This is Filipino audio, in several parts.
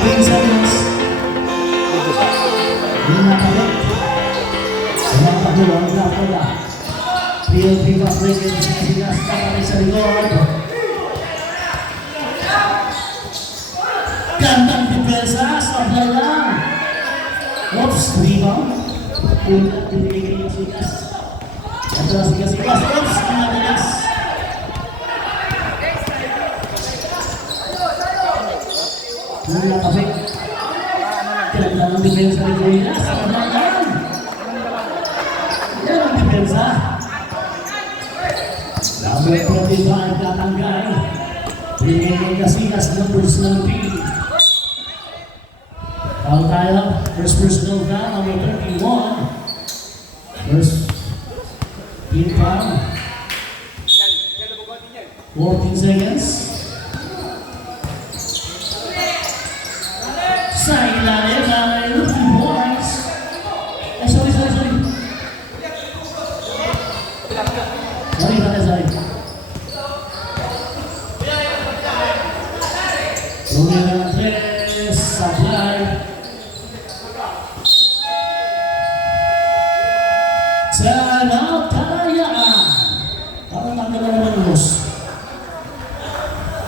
15 seconds. Hindi na kami. Walang pagdulo, ang kapula. PLP pa breaking sa Pilipinas. Kakari sa likod. Gandang depensa. Supply lang. Oops, rebound. Ulat, pinigay yung Sigas. Ito na Sigas. Oops, kumatigas. Hindi na kami. Kinagdang ang depensa ni Sigas. Supply lang. Yan ang depensa. Number 25, Katanggay. Pinigay yung Sigas ng personal team. Foul tayo. First personal foul, number 31. First team foul. 14 seconds. Sa ilalim ng Rookie Boys. Ay, sorry. Sorry. Rumi ng 3, supply. Sana kayaan. Parang tanggal na naman yung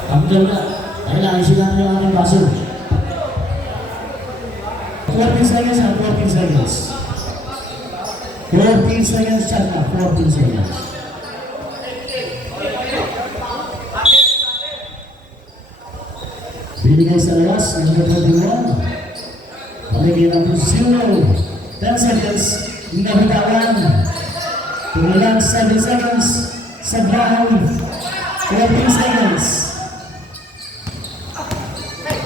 tanggal na. Kailangan sila yung ating baso. 14 seconds na, 14 seconds. 14 seconds chat na, 14 seconds. Binigay sa Layas, number 21. Paligay ng 0. 10 seconds. Hinahitawan. Tumulang 7 seconds. Sa ground. 14 seconds.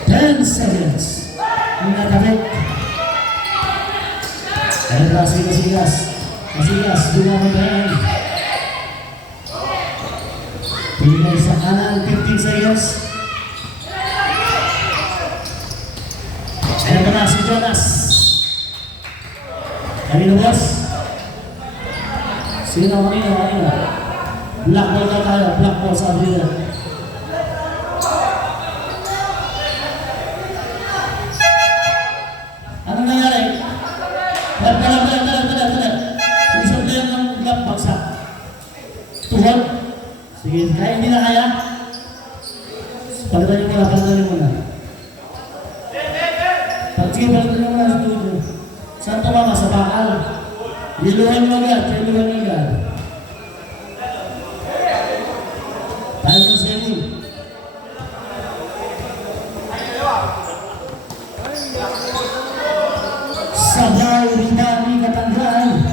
10 seconds. Hinakabit. Ano ba? Sigas. Dumaman. Pinigay sa kanan. 15 seconds. Ayan ba na si Jonas? Kanino boss? Sino? Black ball na tayo. Black ball sabi nila. Ano nangyari? Tala. Isang tayo ng black bagsak. Tuhod. Sige, hindi na kaya. Pagdating mo na. Sige, balik na muna sa tudo. Saan tumama? Sa bakal. Liluhan mo agad. Tayo ng semi. Sabay, Ridani, Katanggay.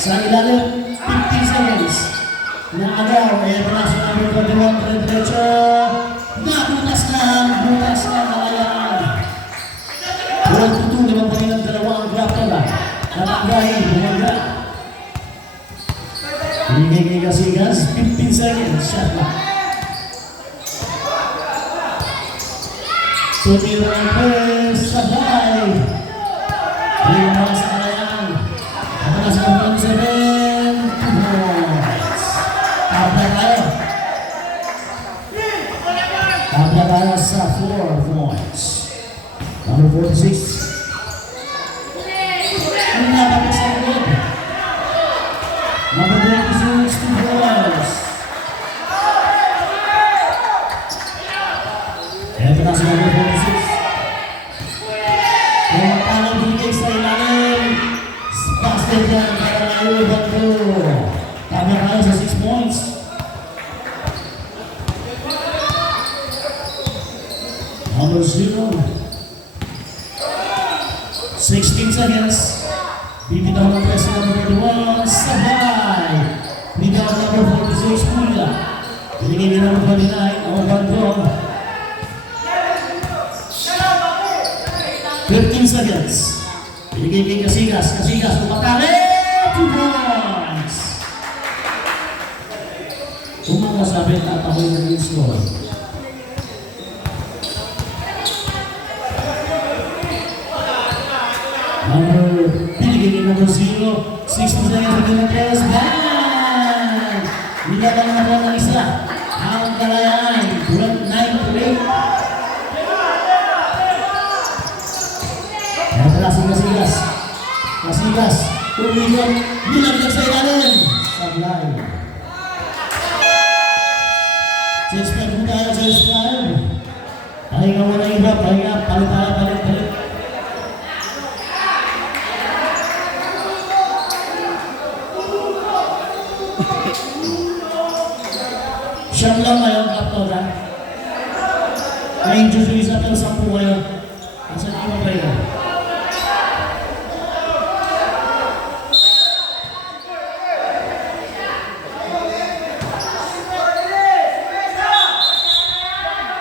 Sa ilalim, 15 seconds. Naagaw, butas na number 21, diretso. Butas na kalayaan. 12-2, limang pangin ang dalawa ang grapta ba? Natanggay, bumangga. Binigay kay Sigas, 15 seconds, shot na. Tumira ng press, sabay. Butas na kalayaan. Butas na 7. Tabla tayo sa 4 points. Number 46. Ang napapit sa likod. Number 46, 2 points. Ito na sa number 46. Kung magpalang bigay sa ilalim, basket yan para naiubat ko. Tabla tayo sa 6 points. Number 0. 16 seconds. Bibitaw ng press number 21. Sabay. Bibitaw number 46. Pula. Pinigay ni number 29. Ang bandong. 15 seconds. Pinigay kay Kasigas. Tumatali. 2 points. Kung makasabit at ako'y naging score. Number 0, 60 seconds to the press. Bang! Nilalang na po ng isa. Ang Kalayaan. 9-8. Kaya pala Kasigas. Kasigas. Tumigil. Nilagdag sa ilalim. Sablay. Change back mo tayo. Change back. Pahinga mo na iba. Pahinga. Palit. Siyam lang ngayon, kapto na. Na-injure yung isa pero 10 ngayon. Asa di mo ba yun?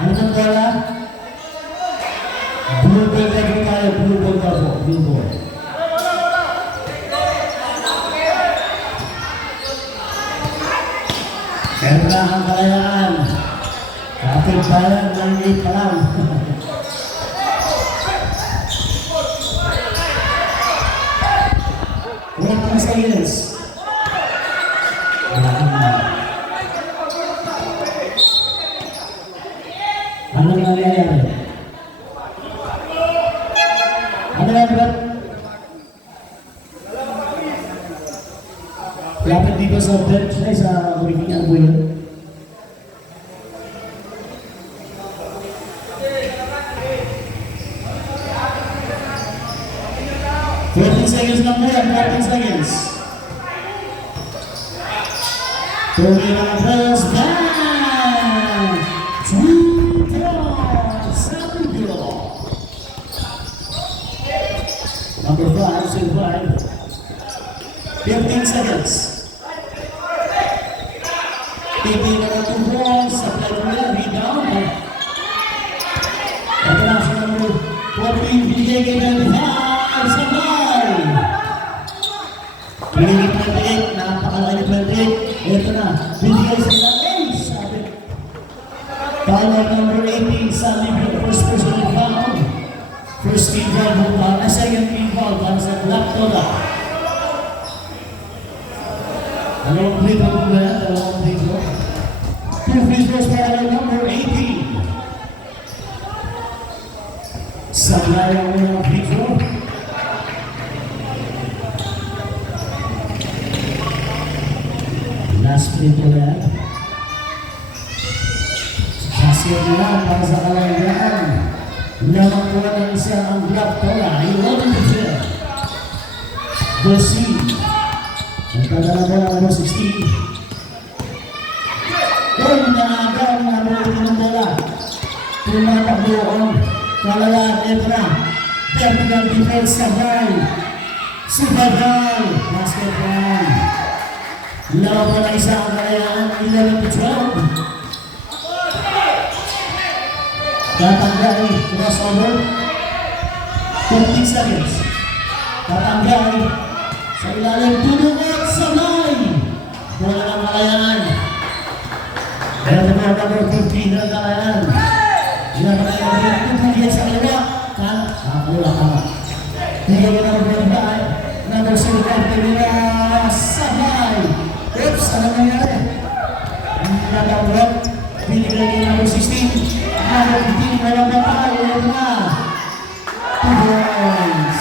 Unang bola. Blue ball tayo tayo. Blue ball ka po. Blue ball. Kaya ang Kalayaan. Kapit bayan ng 8 pa lang. Wala pang silence. Anong nangyayari? Ano yan, bro? Lapit dito sa bench ay sa kurikingan po yun. Seconds lang po yan, 14 seconds. Tuloy na ang first bang! 2 points! Number 5, survive. 15 seconds. Pipili na ng 2 points sa play rebound. Ito na sa number 14, binigay kay Belfast. Sabay! Pinigit 28, napakalaki na 28. Ito na, binigay sila. Sabi. Foul number 18 sa libre first personal foul. First team foul, second team foul para sa Laptola. Dalawang free throw ba yan? Dalawang free throw. 2 free throws para number 18. Sablay ang mga free throw. Last free throw yan. Kasir nila para sa Kalayaan. Lamang po ng isa ang Laptola. Iwan mo siya. Dosi. Nagkadala mo na number 16. Doon na aga ang nabuti ng bola. Tumatakbo ang Kalayaan. Ito na. Vertical defense sa Bay. Subagay. Basketball. Lamang po ng isa ang Kalayaan. 11-12. Tatanggal, crossover. 15 seconds. Tatanggal. Sa ilalim, tulungan, sabay. Bola ng Kalayaan. Pero naman number 15 ng Kalayaan. Ilan na kayo tutulyan sa kaliwa. Kaliwa, kama. Hindi ka number 5. Number 7, nila, sabay. Oops, ano nangyari? Ang nagawag. Binigay niya number 16. Number 15, walang batay. Ito na. 2 points.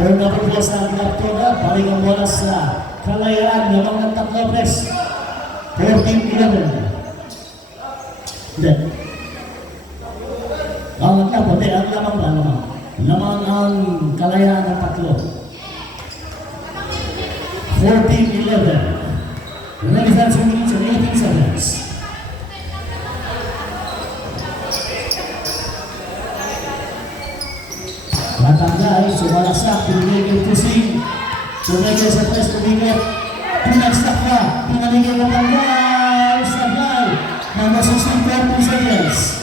Pero napupulas na ang Laptola, balik ang bola sa Kalayaan, lamang ng tatlo press. 14-11. Hindi. Ang lamang ba? Lamang ang Kalayaan ng tatlo. 14-11. Ladies and gentlemen, 18 seconds. Matanggal, sumalaksak, pinigil kusing. Tumigil sa press, tumigil. Pinagsak ka, pinanigil na tanggal. Sabay, number 16, 40 seconds.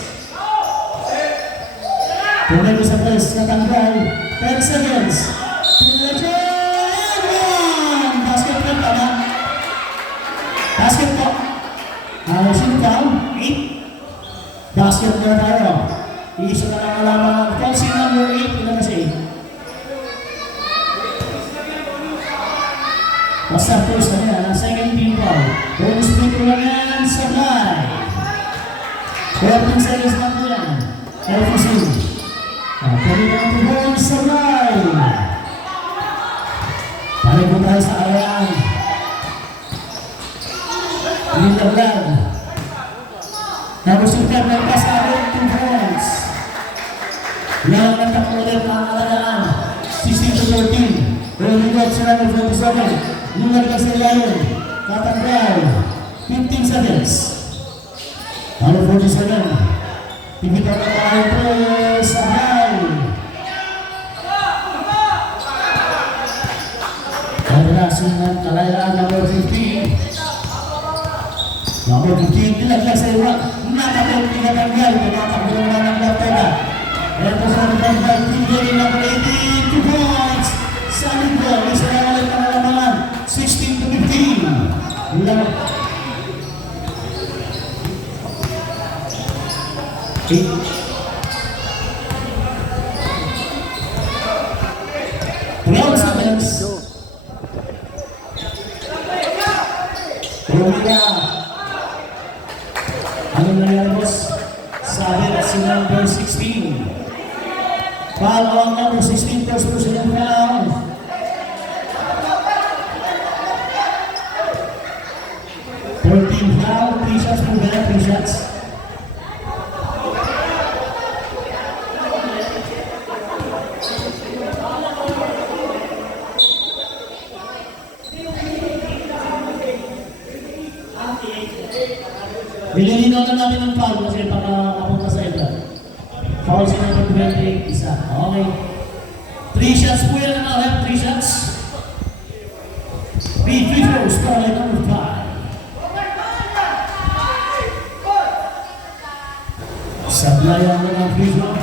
Tumigil sa press, katanggal. 10 seconds. Pinagil. Basketball ka na. Basketball. Shoot down. 8. Basketball tayo. Iisa na lang alaman. Calcium number 8. Ilan na siya 8? Bonus point ko lang yan, Sablay. 14 seconds na po yan. LPC. Pwede na po bonus, Sablay. Pari po tayo sa ayan. Linaglag. Nakusukat ng pasabot 2 points. Lang nagkakulit ang alagaan. 16-14. Rolling sa number 47. Linaglag sa ilayon. Tatanggal. 15 seconds. Number 47. Pipitaw na tayo po sa high. Paglasin ng kalayaan number 15. Number 15, nilaglag sa iwa. Nakapag tinatanggal. Tumatakbo naman ng Laptera. Ito sa number 15, number 18, 2 points. Sa linggo, isa na ulit ang alamangan. 16-15. Lang. 8. Seconds. Romina. Ano nangyari, boss? Sabi na si number 16. Follow ang number 16 first person yung round. Foul, 3 shots per minute, 3 shots. Nililinaw na natin ang foul kasi para mapunta sa iba. Foul si number 28, isa. Okay. 3 shots po yan ang left, 3 shots. 3 free throws para number 5. Sablayan mo ng free throw.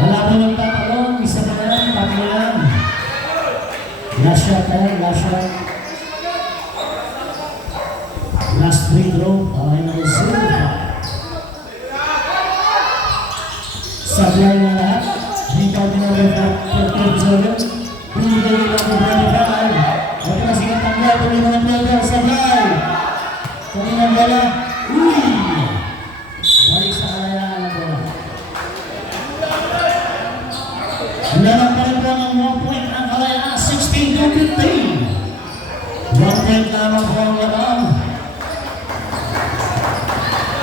Wala pa ng tatalong, isa pa yan, tatlo yan. Last shot tayo, last shot. Last free throw, okay na yung 0-5. Sablay na lahat. Dito din ang pagkakasal. Pinigay nila ang 25. At kasi katanggal, tuloy na ng player, Sablay. Kaninang bola. Uy! Balik sa kalayaan ng bola. Lamang pa rin po ng 1 point ang kalayaan, 16-15. 1 point lamang po ang lamang.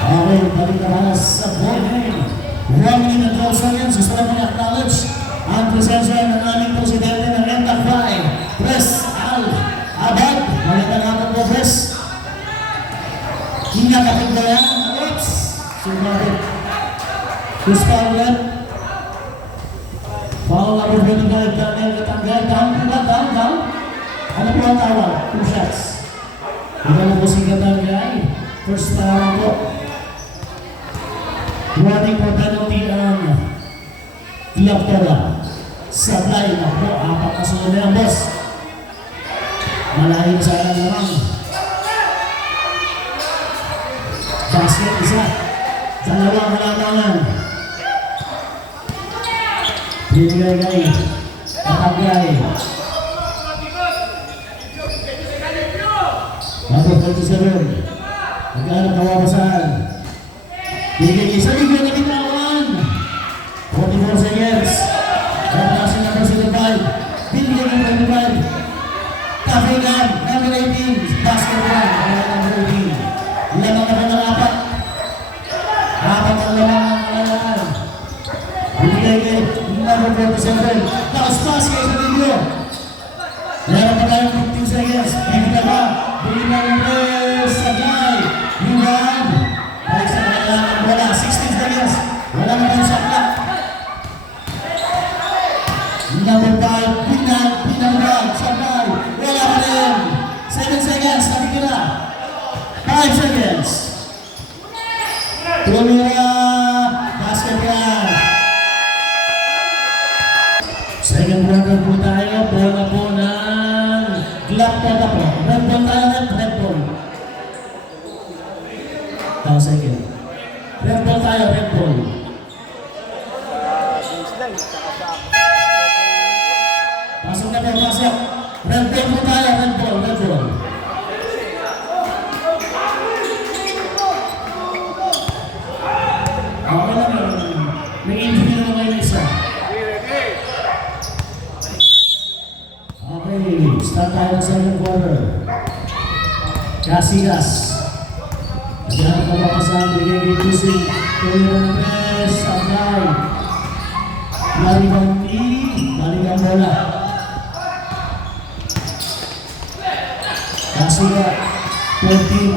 Okay, balik na sa ball game. 1 minute and 12 seconds. Gusto naman i-acknowledge ang presensya ng aming presidente ng MTAC-5, Pres Al-Abad. Magandang hapon po, Pres. Kinakapit ba yan? Oops! Sumalit. Chris Fowler. Foul number 25, Daniel Katanggal. Down. Ano po ang tawag? 2 shots. Ito na po si Katanggal. First foul po. Warning for penalty ang Laptera. Sablay na po, 4 na sunod na yan, boss. Malayo sa alam naman. Basket isa. Dalawang halamangan. Binigay. Katagay. Number 47. Magkano kawawasan. Binigay isa libre na bitawan. 44 seconds. Pagkasin na number 75. Binigay na number 25. Kapigan, number 18. Basketball, number 18. Lamang na ng 4. 4 ang lamang ang kalalaan. Binigay kay number 47. Taos basket sa video. Meron pa tayong 15 seconds. Binigay pa. Binigay na number Sablay. Binigay. Balik sa kalalaan. Wala, 16 seconds. Wala na tayo sa clock. Number 5, pinanggag, Sablay. Wala pa rin. 7 seconds, nakikita. 5 seconds. Tumira, basket yan. Second quarter po tayo. Bola po ng Laptera po. Red ball tayo, red ball. Second. Red ball tayo, red ball. Pasok na po, pasok. Red ball po tayo, red ball, red ball. Okay lang yun. May injury na naman yung isa. Okay, start tayo ng second quarter. Casillas. Diyan ko mapasang bigay gitusing. Tulong press, supply. Balikan bola. Casillas. 14.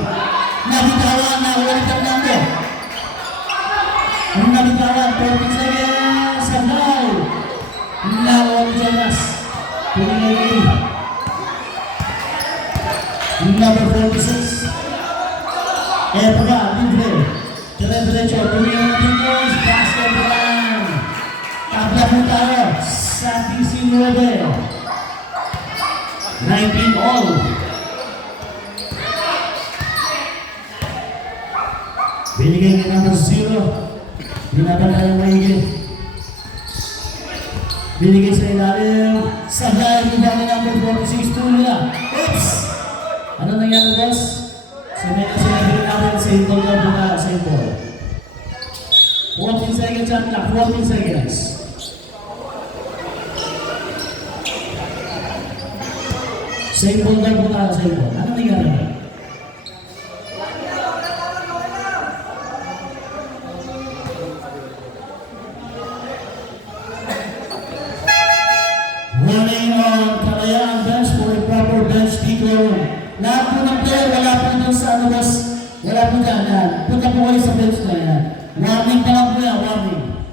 Nabitawan na ulit ang nando. Ang nabitawan, 14 seconds. Supply. Nawag Jonas. Pumilagay. Number 46. Eto ka, libre. Dire-diretso, tumingin ng points. Basket run. Tabla mo tayo sa DC9. 19 all. Binigay ng number 0. Binaban tayo maigit. Binigay sa ilalim. Sablay, ibang number 46 to nila. Oops! Ano nangyari, boss? Sa mga sinabi natin, same ball na po tayo, same ball. 14 seconds shot clock, 14 seconds. Same ball na po tayo, same ball. Ano nangyari? Running on Kalayaan bench for a proper bench decorum. Lahat po ng player, wala po dun sa ano boss. Wala po dyan. Punta po kayo sa bench na yan. Warning pa lang po yan, warning.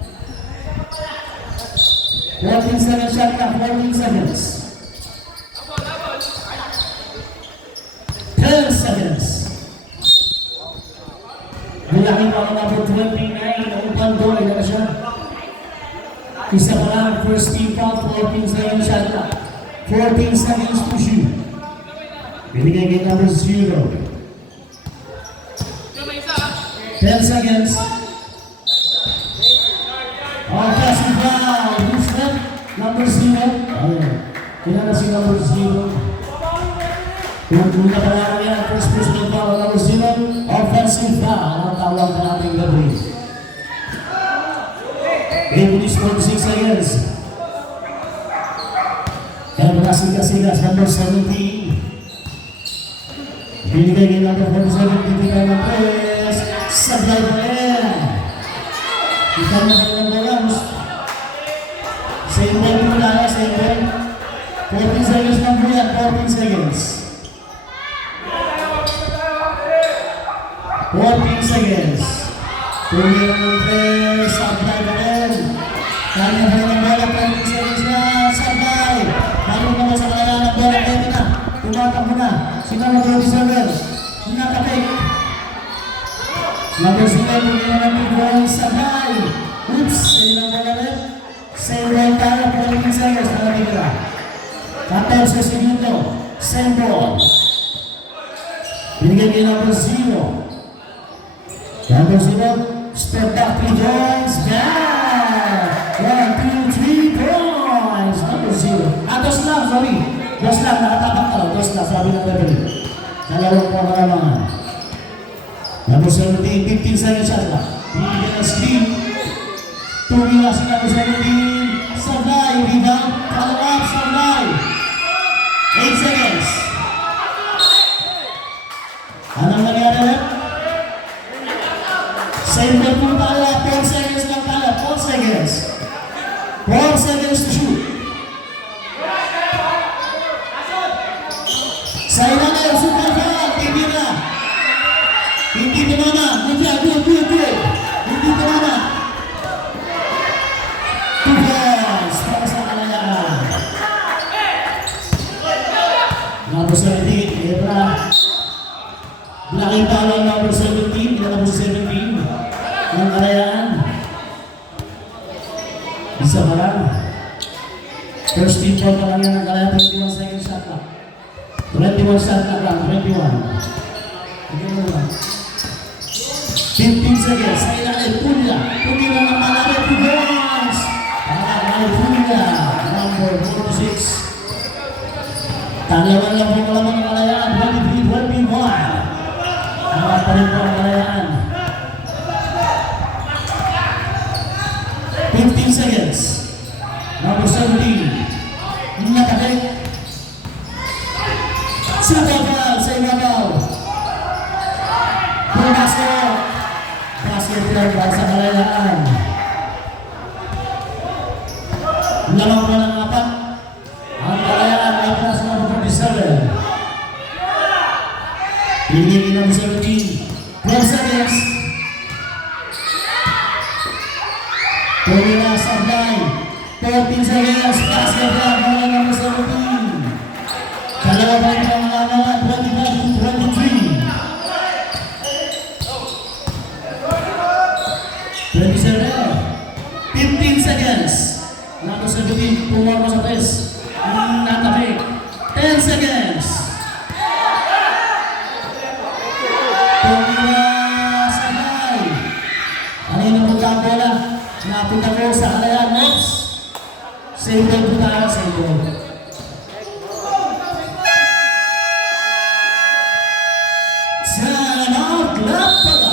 14 seconds shot clock, 14 seconds. 10 seconds. Malaki pa ang number 29 na upang doon. Ito na siya. Isa pa lang, first team foul, 14 seconds shot clock. 14 seconds to shoot. Binigay kay number 0. 10 seconds. Offensive foul. Who's that? Number 0. Ayan. Kailan na si number 0? Kung na pala yan, first personal foul, number 0. Offensive foul. Ang tawag na ating gabi. 46 seconds. And Casillas, number 17. Binigay kay number 47, binigay ng press. Sablay pa rin. Ikaw na kayo ng balance. Same ball po tayo, same ball. 14 seconds lang po yan, 14 seconds. 14 seconds. Binigay ng press, sablay pa rin. Kanya pa rin ng bola, 14 seconds na, sablay. Kapag naman sa kailangan ng bola, ito na. Tumatakbo na. Sino na 27? Nakapik. Number 7, hindi na nabigay sabay. Oops! Sa'yo lang bola rin. Same ball tayo, 14 seconds na nabigla. 14 segundo. Same ball. Binigay kay number 0. Number 0, step back 3 points. Back! 1, 2, 3 points. Number 0. Dos lang, sorry. Dos lang, nakatapak ka. Dos lang, sabi ng referee. Dalawang pamaramangan. Number 17, 15 seconds shot lang. Binigyan ng screen. Tumila si number 17. Sablay, rebound. Follow up, Sablay. 8 seconds. Anong nangyari ulit? Same ball po tayo. 4 seconds lang tayo. 4 seconds. 4 seconds to shoot. Saya na kayo, super fan. Hindi na. Hindi tumama. Good. Hindi tumama. 2 points para sa Kalayaan. Number 17, Ebra. Blaking tawag number 17. Number 17 ng Kalayaan. Isa pa lang. First team ball pa lang yan ng Kalayaan. 21 seconds shot clock. 21 shot clock lang. 21. Tignan mo lang. 15 seconds. Sa ilalim, Pulya. Pumila ng malapit. 2 points. Para Dalawa lang po lamang ang kalayaan. 23-21. Apat pa rin po ang kalayaan. 15 seconds. Number 17. Nakabit. Subagal sa ibabaw. Pumasok. Basket lang para sa kalayaan. Lamang pa ng apat. Ang kalayaan ay para sa number 47. Pinigil ng 17. 12 seconds. Tumira sa line. 14 seconds. Basket lang para number 17. Dalawa pa rin ang lamangan. 25-23. 27. 15 seconds. Number 17, pumorma sa press. Natabi. 10 seconds. Tumira sa line. Ano yung napunta ang bola? Napunta ko sa kalayaan. Oops. Save ball po tayo. Save ball. Time out. Lapada.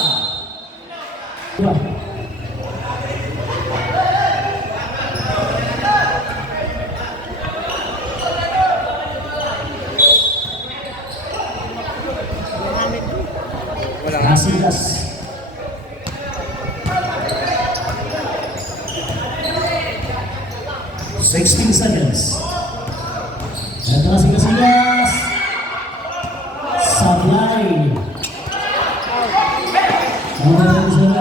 Kasigas. Sixteen seconds. Ito na si Kasigas. Sablay. Number 27.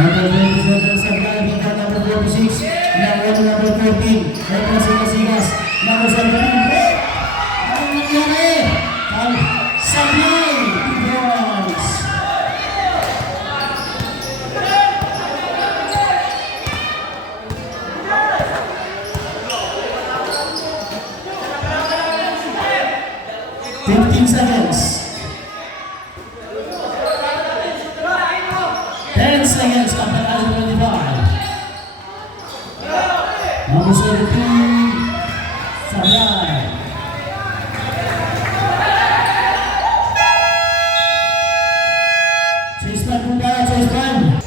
Number 27 Sablay. Bigyan number 46. Number 14. Ito na si Kasigas. Number 17. Sablay, Bronx. Seconds. 10 seconds after the 25. Number 17, Sablay. Chase time po tayo, chase time.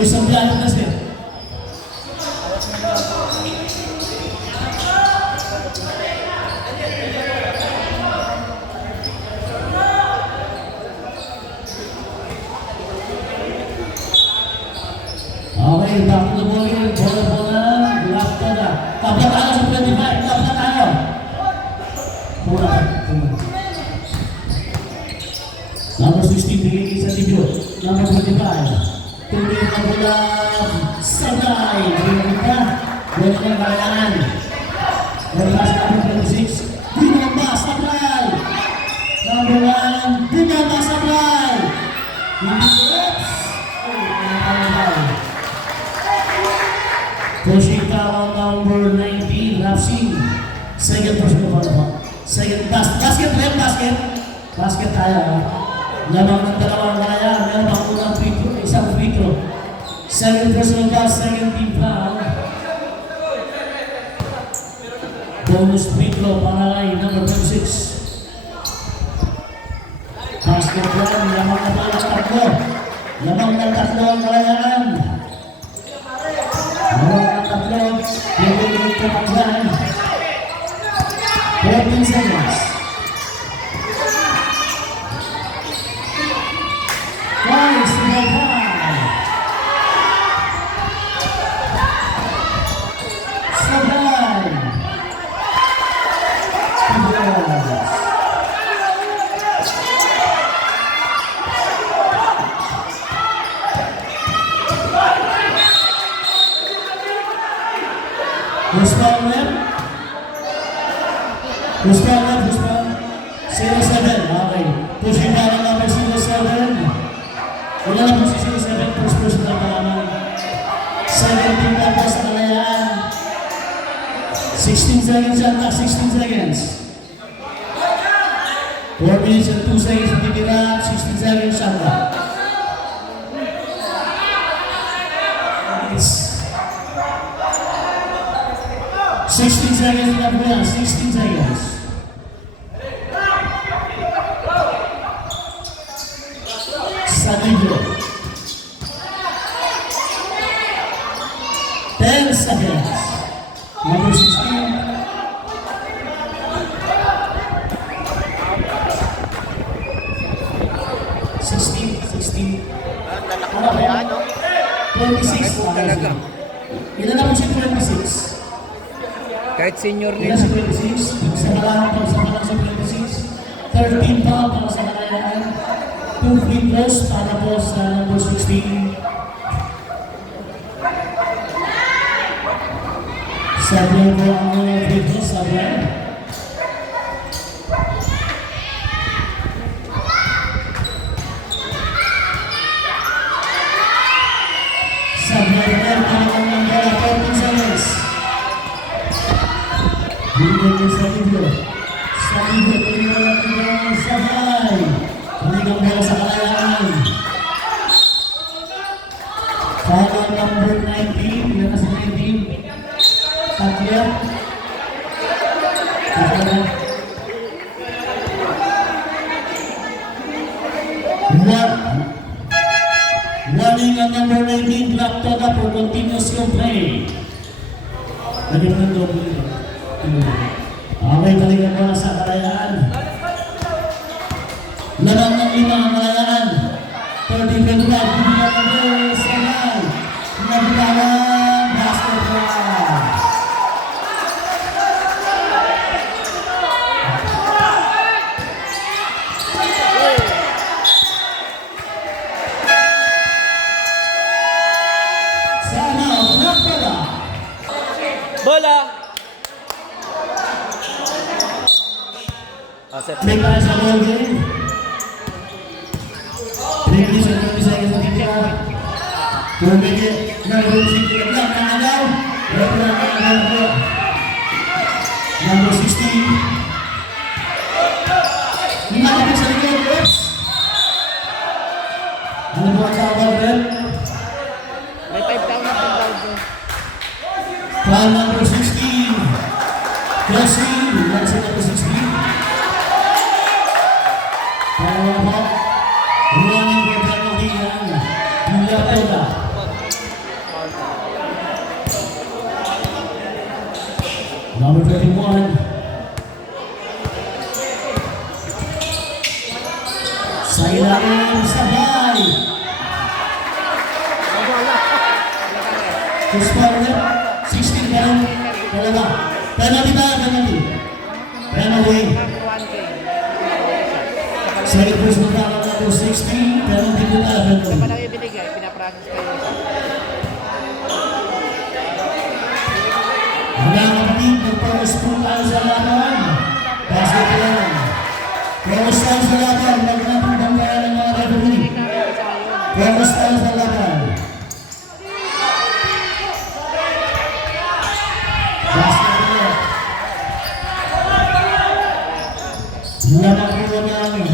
Isang biyahe na siya. Okay, back to the ball game. Bola, Lapada. Tabla tayo sa 25. Tabla tayo. Pura. Number 16, bigay sa Tibio. Number 25. Tuloy na bola. Sablay. Bigay ka. Bola ng kalayaan. Bola sa number 26. Binamba, Sablay. Number 1. Binamba, Sablay. Oops. Pushing down number 19, Rapsin. Second person of all. Second basket, red basket. Basket tayo. Lamang ng dalawang kalayaan. Meron ang unang free throw, isang free throw. Second personal foul, second team foul. Bonus free throw, pangalay, number 26. Basket run, lamang na tayo tatlo. Lamang ng tatlo ang kalayaan. Lamang ng tatlo, yung kapagyan. 14 seconds. Guys, to the high. Sablay. Who's foul left? Who's foul left? Who's foul? 07. Okay. Pushing down ang number 07. Wala na po si 07. First person na kalaman. 17 na po sa kalayaan. 16 seconds at 16 seconds. 14 4 minutes and 2 seconds natitira, 16 seconds shot clock. It's 16 seconds left now, 16 seconds. Sadillo. 10 seconds. Number 16. Lalaki na yan, no? 26 talaga. Ilan na po si 26? Kahit senior Ilan nila. si 26? Sa kalang pa sa 26. 13 pa para sa kalayaan. 2 free throws para po sa number 16. Sabi po ang free throws, sabi. Binigyan sa libro. Sa libro, binigyan ng sabay. Binigyan bola sa kalayaan. Foul number 19. Ilan na sa 19? Tatlo. Warning on number 19, drop to the for continuous play. Lagyan mo ng double. Okay, balikan mo na sa kalayaan. Lamang ng 5 ang kalayaan. 30 February, bibigyan ng Bulls. Sanay. Nagbitawan, basketball. Sana, block pala. Bola! Set. May para sa ball game. 3 minutes and 20 seconds na titira. Tumigil. Number 16. Nakakalaw. Number 16. Lumalapit sa likod. Oops. Ano po ang tawag, Red? May 5,000 ang tawag doon. Foul number 16. Crossing. Yan sa number 16. Running for penalty ang Villarreal. Number 21. Sa ilalim, sabay. Kusparler, 16 pa rin. Dalawa. Penalty ba? Penalty. Penalty. Sa ipos mo na number 16, penalty po na. Sa palang ibinigay, pinaprocess kayo. Mga kapatid, nagpapos po tayo sa laban. Basketball. Pagpapos tayo sa laban, magpapagdang tayo ng mga referee. Pagpapos tayo sa laban. Basketball. Lamang po ng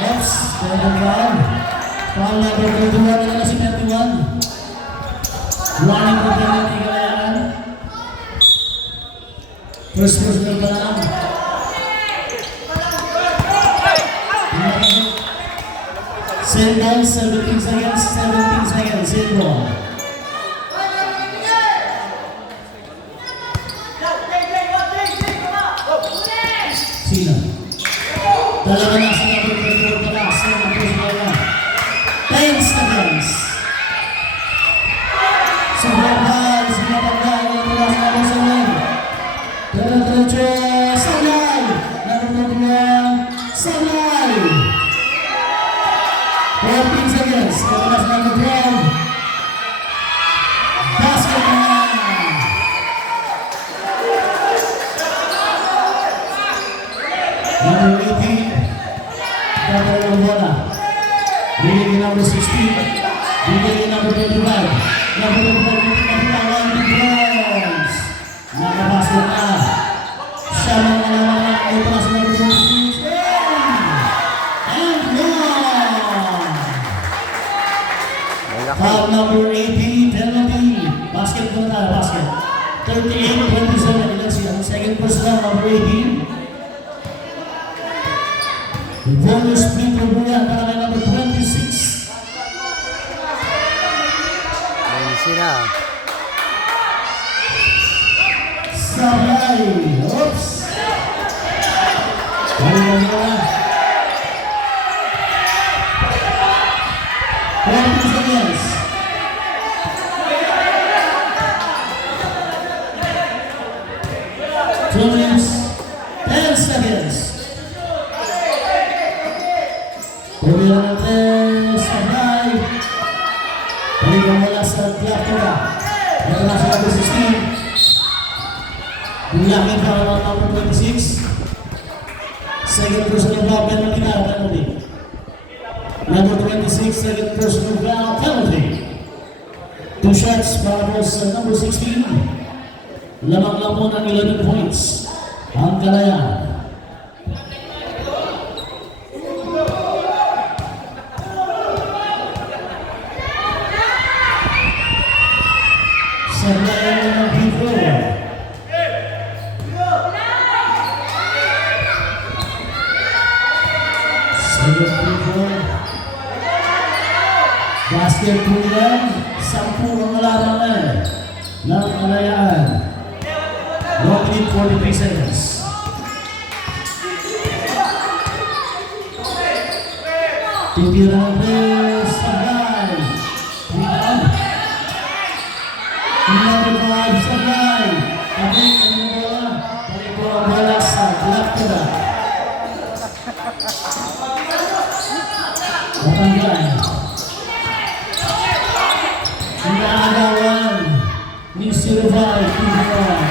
Oops, Foul number 21, ano na si 21? Running for penalty kalayaan. First personal pa lang. Send ball, 17 seconds, 17 seconds, send ball. Sino? Dalawa na sa number 24 pala, send ang personal na. 10 seconds. Subrahal, sinapagdaan ng mula sa mga sanay. Diretso, sanay! Narututuan, sanay! 14 seconds, katalas ng mag-12. Basketball! Number 18, tatalo ng bola. Bigay number 16, bigay number 25. Number 25, napitawan ni Browns. Nakabasket na. Siya mga naman ang ito sa number 26. Foul number 18, penalty. Basket po tayo, basket. 38-27, ilan siya? Second personal, number 18. Bonus free throw po yan para kay number 26. Easy na. Sabay. Oops. Balik na nila. 20 seconds. Two minutes, 10 seconds. Pumila natin sabay. Balik na mula sa clock nila. Meron na sa number 16. Bulakin para ng number 26. Second personal foul penalty na penalty. Number 26, second personal foul penalty. Two shots para sa number 16. Lamang lang po ng 11 points. Ang Kalayaan. Sabay ng free throw. Second free throw. Basket po yan. 10 ang larangan ng Kalayaan. 1 minute 43 seconds. Titira natin sabay. Rebound. Number 5 sabay. Balik ang bola. Balik po ang bola sa black to the. Matanggal. Inaagawan ni Silvay Tiburon.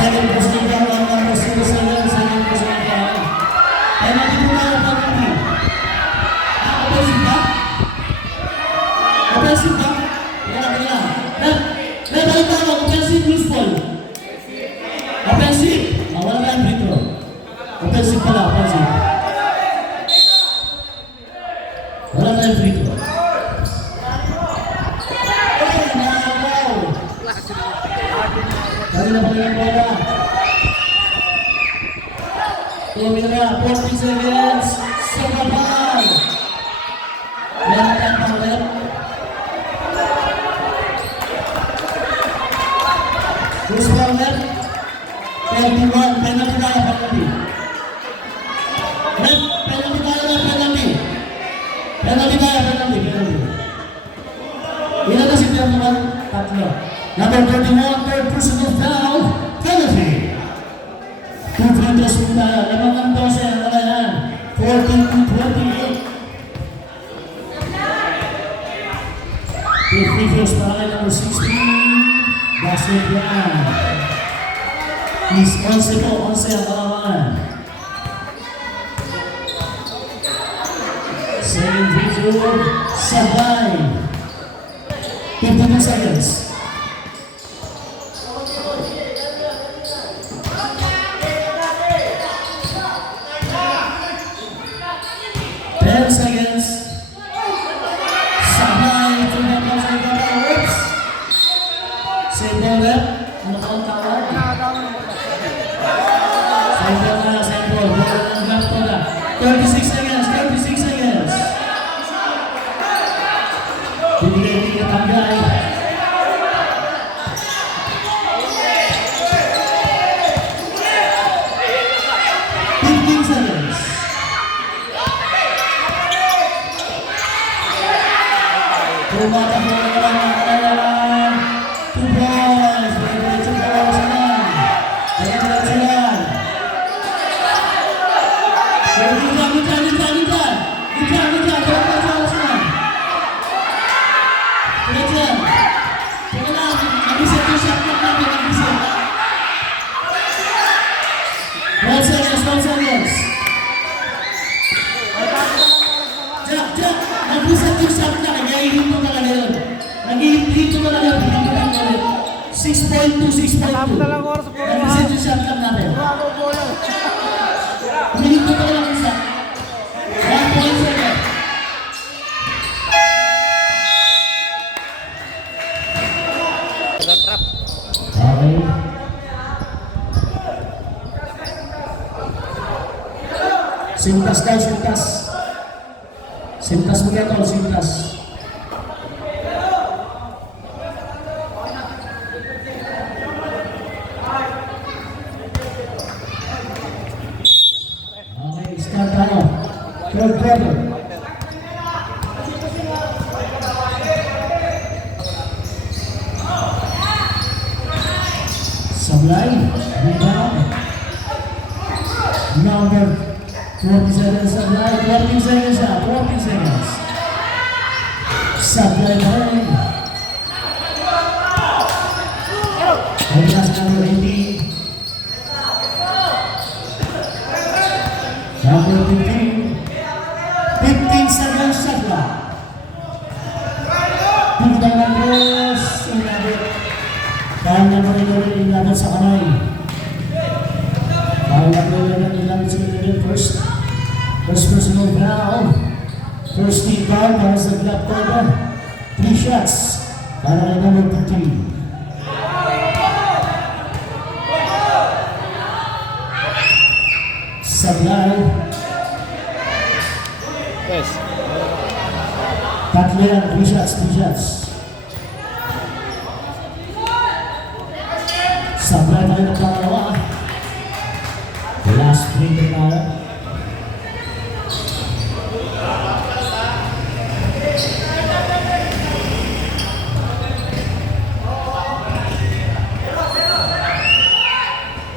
Second person down on number 07, second person down. Penalty po tayo, penalty. Offensive ba? Offensive ba? Kaya. Balik tayo, offensive, loose ball. Offensive. Wala tayong free throw. Offensive pala, offensive. Wala tayong free throw. Kali na pala yung bola. Tumira, 40 seconds. Sababay. Meron tayong paulit. Who's paulit? 31. Penalty tayo, penalty. Penalty tayo, penalty. Penalty tayo, penalty. Ilan na si Pierre naman? Tatlo. Number 31, third personal foul, penalty. 2 free throws po tayo. Lamang ang 12 ang Kalayaan. 14-28. 2 free throws para kay number 16. Basket yan. Is 11 po, 11 ang Kalayaan. Second free throw, sabay. 52 seconds. Seconds. Sabay. Tumabang sa ibabaw. Oops. Save ball left. Ano ka ang tawag? Save ball na. Save ball. Ball ng left ko na. 36 seconds. 36 seconds. Bibigay tanggay. 15 seconds. 1 seconds, 1 seconds. Jack, nag-reset yung shot na, nag-ihinto talaga yun. Nag-ihinto talaga, pinito lang ulit. 6.2, 6.2. Nag-reset yung shot lang natin. Pinito talaga yung shot. 1.7. Trap. Okay. Sintas daw, sintas. Sintas mo na to, sintas. Okay, start tayo. Third quarter. Sablay, rebound. Number 47 Sablay, 14 seconds na, 14 seconds. Sablay pa rin. Ayos number 18. Number 15. 15 seconds Sablay. Tingnan ng cross, inabot. Dahil na pa rin inabot sa kamay. Dahil na pa rin inabot sa kamay first. First personal foul. First team foul para sa Black Tiger. 3 shots para kay number 15. Sablay. Yes. Tatlo yan, 3 shots, 3 shots. Sablay pa rin ang pangalawa. Last free throw tayo.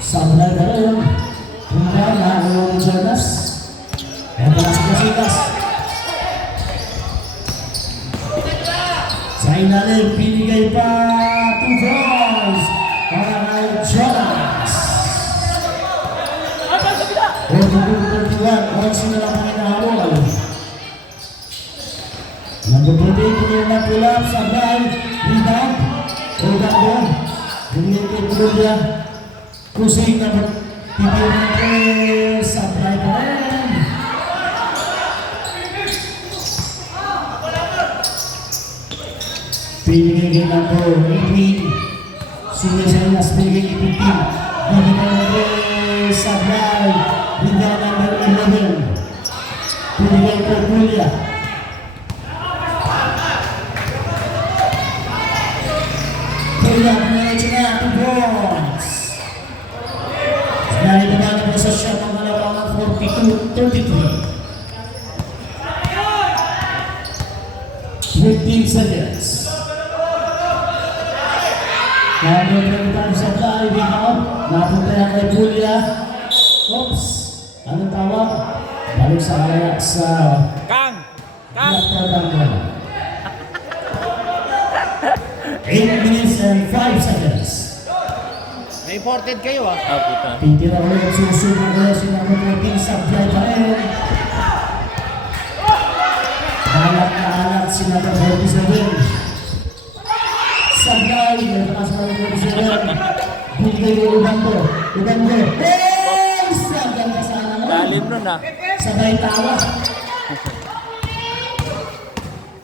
Sablay pa rin. Tingnan na ang Jonas. Ito na si Casitas. Sa ilalim, pinigay pa 2 balls para kay Jonas. 41, 11 na lang ang inahabol. Number 28, pinigay na pull-up, Sablay, rebound, rebound, pinigay kay Pululia, kusing number pinigay na kay Sablay pa rin. Pinigay kay number 18, Sumisayas, pinigay kay 15, pinigay na kay Sablay, rebound number 11, pinigay kay Pululia. Pululia, pinigay siya na 2 balls. Dahil naman ang sa shot ng dalawang 42-33. 15 seconds. Kaya may time sa Sablay, rebound. Napunta yan kay Pululia. Oops! Anong tawag? Balik sa kaya sa... Kang! 8 minutes and 5 seconds. May imported kayo ah. Ah, puta. Titira ulit, susunod ulit si number 14, Sablay pa rin. Alat na alat si number 47. Sablay, may pakas pa rin 47. Bigay ko Ubando. Hey! Sablay ka sana mo. Lalim nun ah. Sabay tawa.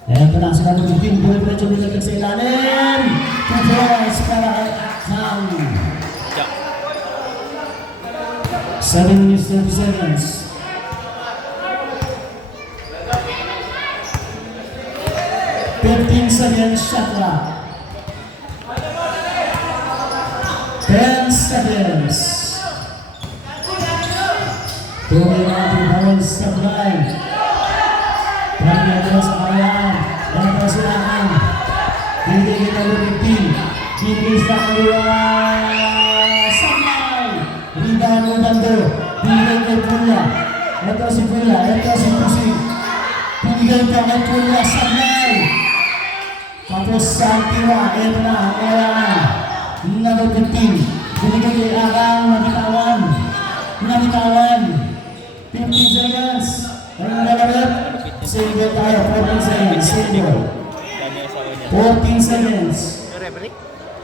Eto na si number 15, buhay-buhay nilagay sa ilalim. 2 balls para kay Akang. 7 minutes 30 seconds. Seconds shot clock. 10 seconds. Tuloy natin bawal sa blind. Pagkakita sa kayan. Ang pasilangan. Hindi kita lumipin. Hindi sa kaliwa. Samay. Rebound mo bando. Bigay kay Punya. Ito si Punya. Ito si Pusing. Bigay ka kay Punya. Samay. Tapos sa tiwa. Ito na. Ayan. Number 15. Binigay kay Akang. Nabitawan. basketball. Kanya sa kanya. 14 seconds. Yung referee?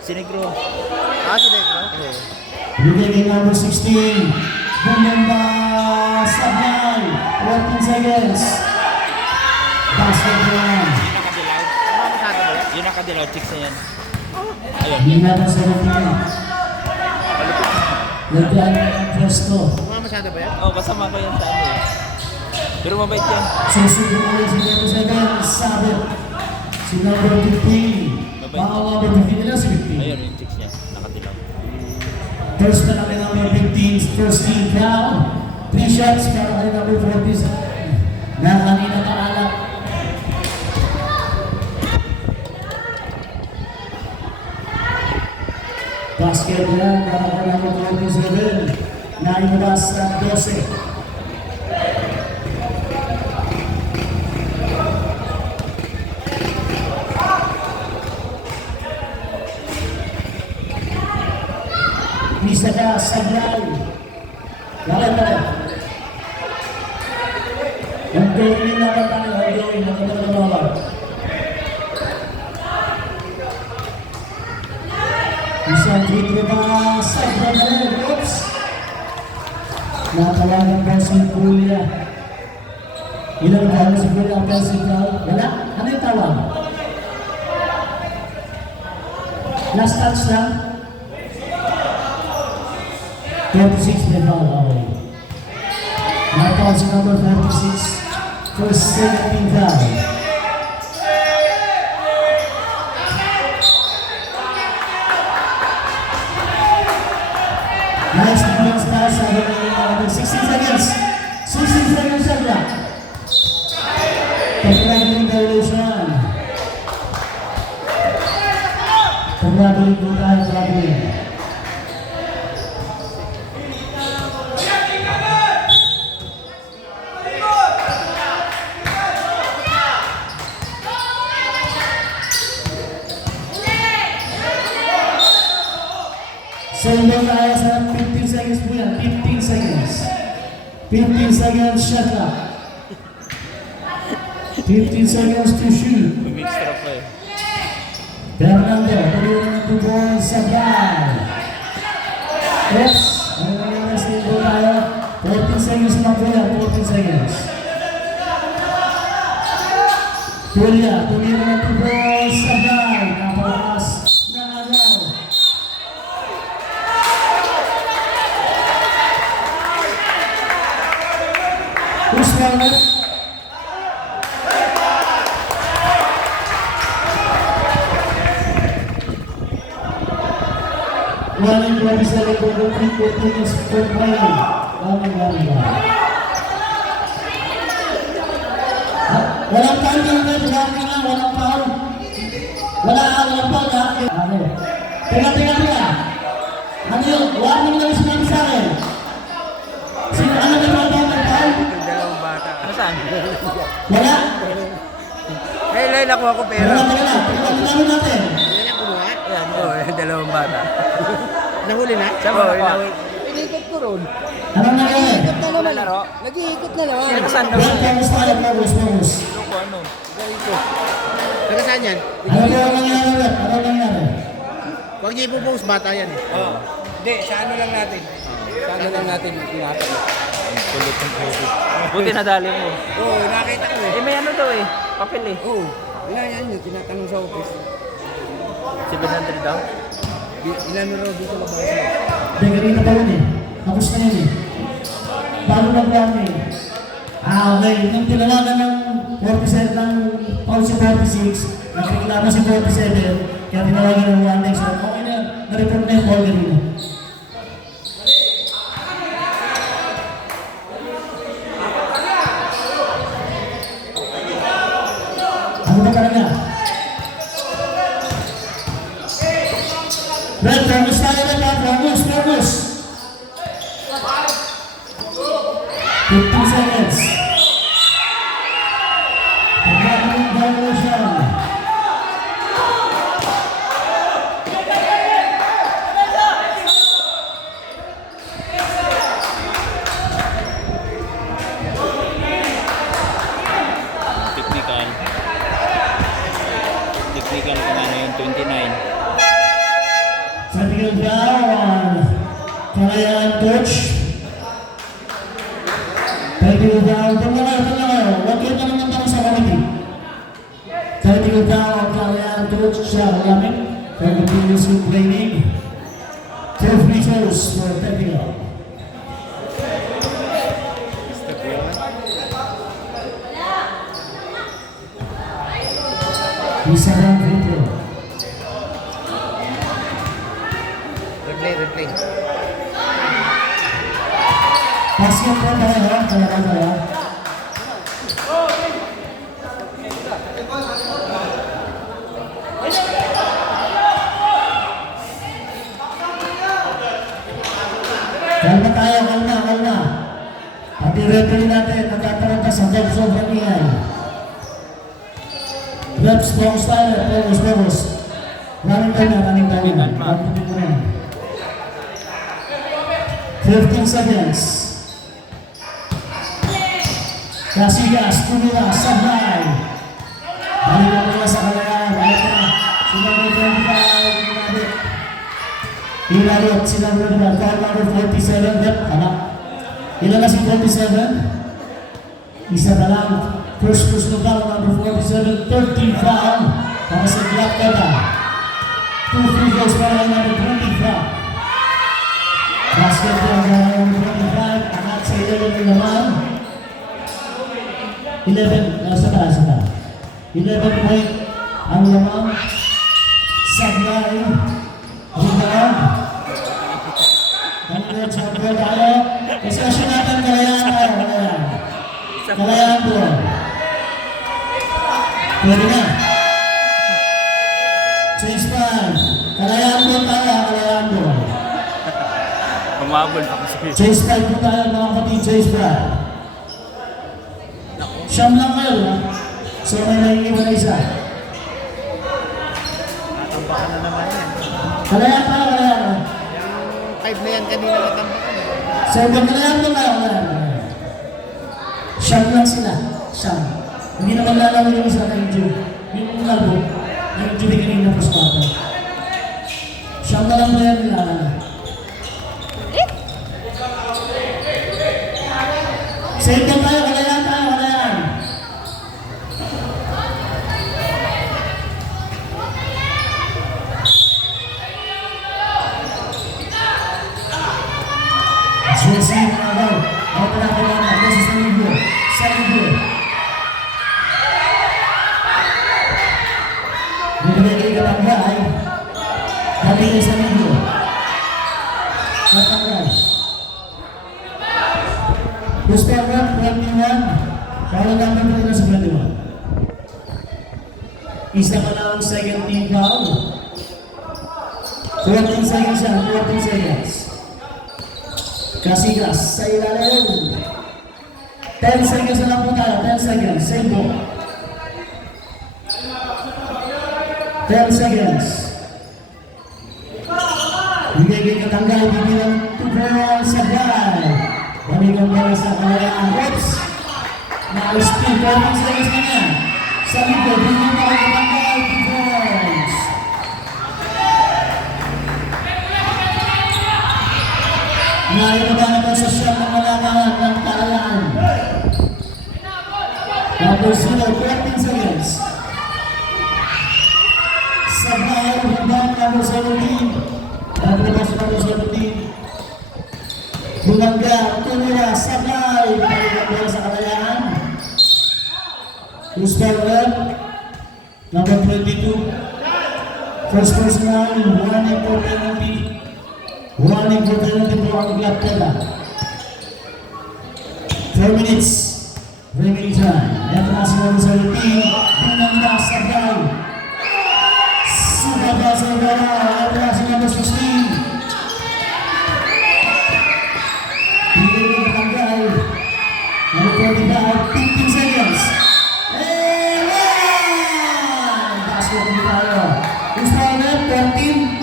Si Negro. Si Negro? Oo. Bigay kay number 16. Bumamba Sablay. 14 seconds. Basketball. Yung nakadilaw, chicks na yan. Ayun. Hindi natin sa routine. Lagyan ang presto. Masyado ba yan? Oo, kasama ko yan sa ano eh. Pero mabait yan. Susunod ulit si number 7. Sabit. Si number 15. Mabait. Baka number 15 nila si 15. Ayun, yung chicks niya. Nakadilaw. First na kay number 15. First team foul. 3 shots para kay number 40. Na kanina kaalap. Basket yan para kay number 47. Naibas ng 12. Bisa ka Sablay. Laban. Ang gawin na tayo, ang gawin na tayo. Isang dito ba Sablay? Oops. Natawagan pa si Kuya. Ilang taon si Kuya ang physical? Wala? Ano yung tawag? Last touch lang? 36 na ba? Okay. Natawag si number 46. First second foul. Nice defense pass. 16 seconds. 16 seconds na. Pagkakaling violation. Pagkakaling po tayo. Pagkakaling. Sendo tayo sa 15 seconds po yan. 15 seconds. 15 seconds shot clock. 15 seconds to shoot. Mixtra pa eh. Fernando, tuloy ng tubol sa ball. Oops. Ano nangyari sa ito tayo? 14 seconds lang po yan. 14 seconds. Tuloy ng tubol sa ball. Napalakas na agaw. Usman. Walang grabe sa likod ng 3-14 is for playing. Dami. Walang foul ka na, walang foul. Walang foul ha. Okay. Teka. Ano yun? Warning lang sinabi sa akin. Ano na yung foul? Dalawang bata. Saan? Wala? Nakuha ko pera. Teka. Pagkakalaman natin. Yan, dalawang bata. Nahuli na? Saan mo nakuha? Inikot ko ron. Anong nangyari? Ikot na naman. Laro? Nag-iikot na naman. Saan daw? Red Camus tayo, Camus. Ano? Taga saan yan? Ano nangyari? Huwag niyo ipopost, bata yan eh. Oo. Hindi, sa ano lang natin. Sa ano lang natin pinatag. Kulit ng COVID. Buti nadali mo. Oo, nakita ko eh. May ano daw eh. Papel eh. Oo. Yan yun, tinatanong sa office. 700 daw. Ilan na raw dito labas. Ganito pa yun eh. Tapos na yun eh. Bago nag-warning. Okay. Nung tinawagan ng 47 ng Pausi 46, nagreklamo si 47, kaya tinawagan ng warning. So, okay na. Na-report na yung ball ganito. Ano ba talaga? Red, Camus tayo na. Camus. 15 seconds. Pagkakaling violation. Technical. Kalayaan, coach. Technical foul. Ito na kayo. Huwag kayo ka naman tanong sa committee. Technical foul. Kalayaan, coach. Siya, alamin. For the previous complaining. 12 meters for technical. Isa lang dito. Replay. Basket po tayo. Kaya. Kalma. Pati referee natin, nagtataranta sa sobrang ingay. Reps, long style, focus. Running time na. 15 seconds. Casillas, Tumira, Sablay. Balik na nila sa Kalayaan. Balik na. Sila may 25. Ilalot, sila may 25. Foul number 47. Yep, tama. Ilan na si 47? Isa na lang. First personal foul number 47. 13 foul. Para sa Black Kota. 2 free throws para kay number 25. Basket ang number 25. Angat sa 11 ng naman. 11. Nasa ka. 11 point ang lamang. Sablay. Rebound. Ang champion tayo. Discussion natin, Kalayaan po. Pwede na. Change time. Kalayaan po tayo. Kumabol pa kasi. Change time po tayo, mga kapatid. Change time. Siyam lang kayo, ha? So may naiiwan na isa. Tambakan na naman yan. Kalayaan. 5 na yan kanina natambakan. So kalayaan po tayo. Siyam lang sila. Siyam. Hindi naman lalaman yung isa na injury. Yung labo, na injury kanina po sa pata. Siyam na lang po yan nilalala. Save them tayo. Susi menabal. Mau penampilan proses sa libur. Berbeda ke Tanggay. Tapi sa libur. Sa Tanggay. Pustakan 21. Kalau naman po sa 21. Isa pa lang ang second team foul. 14 seconds yan, 14 seconds. Casillas sa ilalim. 10 seconds na lang po tayo, 10 seconds. Save po. 10 seconds. Bigay kay Katanggay, bibilang 2 points sa guy. Balikan para sa Kalayaan. Oops! Na-speed, 14 seconds na yan. Sa likod, bigyan pa kay Katanggay, 2 points. Naibaba naman sa shot ng malamangan ng Kalayaan. Number 0, 14 seconds. Sablay, rebound number 17. Naglabas number 17. Bumangga, Tumira, Sablay. Pagkakabala sa Kalayaan. Gustav Red, number 22. First personal, warning for penalty. Warning for penalty for ang Black Kota. 4 minutes. Remaining time. Ito na si number 17. Bumangga, Sablay. Sumaba sa Ibarra. Ito na si number 16. Bigay ng Tanggay. Number 45. 15 seconds. Basket din tayo. Gustav Red, 14.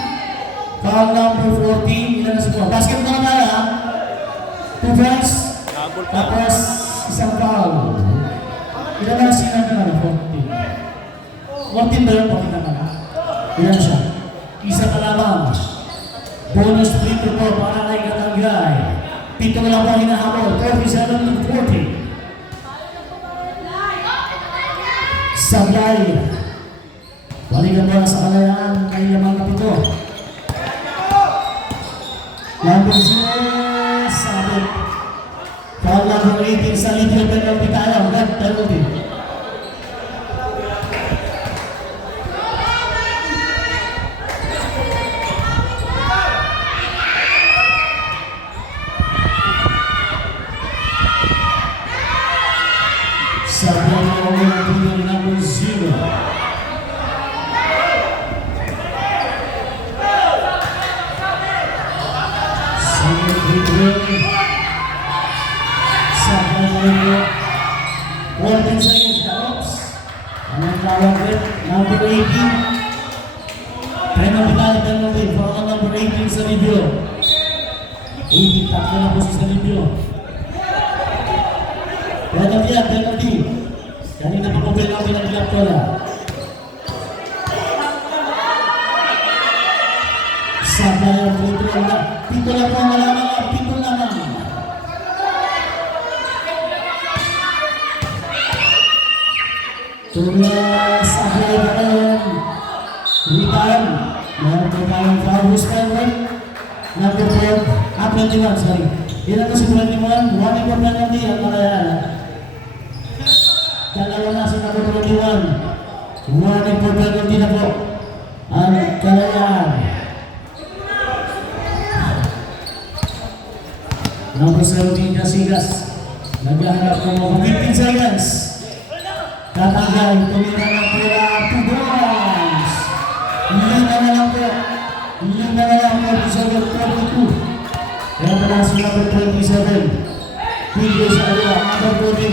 Foul number 14. Ilan na si Paul? Basket na naman ha. 2 fouls. Habol pa. Tapos isang foul. Ilan na si Ilan na 14. 14 ba yun? 14 naman ha. Ilan siya? Isa ka lamang. Bonus free throw para kay Katanggay. barangay. Pito na lang po ang hinahabol, 37-40. Sablay. Balikan bola sa kalayaan, kay lamang na pito. Number 0, sabit. Foul number 18 sa Lydia penalty tayo, red penalty. Sablay na number 0. Number 18. Penalty for number 18 sa Libyo. 18, tatlo na po sa Libyo. Penalty. Kanina po penalty ng Laptola. Sabayan pito na po malaman, pito naman. Tulas Sablay na kayo. Ritan. Meron po tayong Faubus Penalty. Number 4, 21, sorry. Ilan po si 21, 1 for penalty at Kalayaan. Dalawa na si number 21. 1 for penalty na po ang Kalayaan. Number 17, Casigas. Naghahanap ng mga 15 seconds. Tatanggal, tumira ng pula, 2 goals. Lima na lang po, 47-42. Kaya pala si number 27. Pili sa kanya, number 14.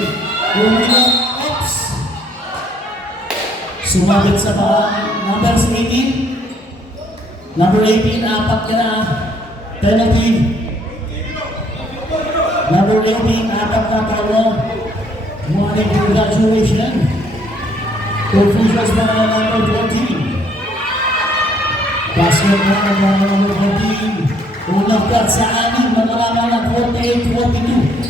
Umilong, oops. Sumabit sa paan, number 18. Number 18, apat ka na. Penalty. Number 18, apat na palo. Morning, congratulations. Confusers by number 14. Basket na number 14. Unang cut sa anim, manalaman ng 48-42.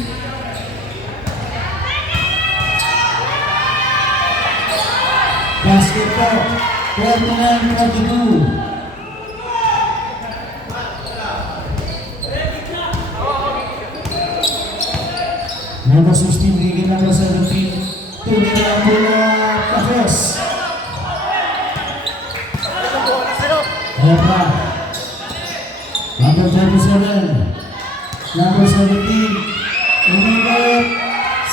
Basket po, 49-42. Number 16, gigit number 17. Tuloy na ang bola, tapos. Ayan pa. Number 27. Number 17. Umibot.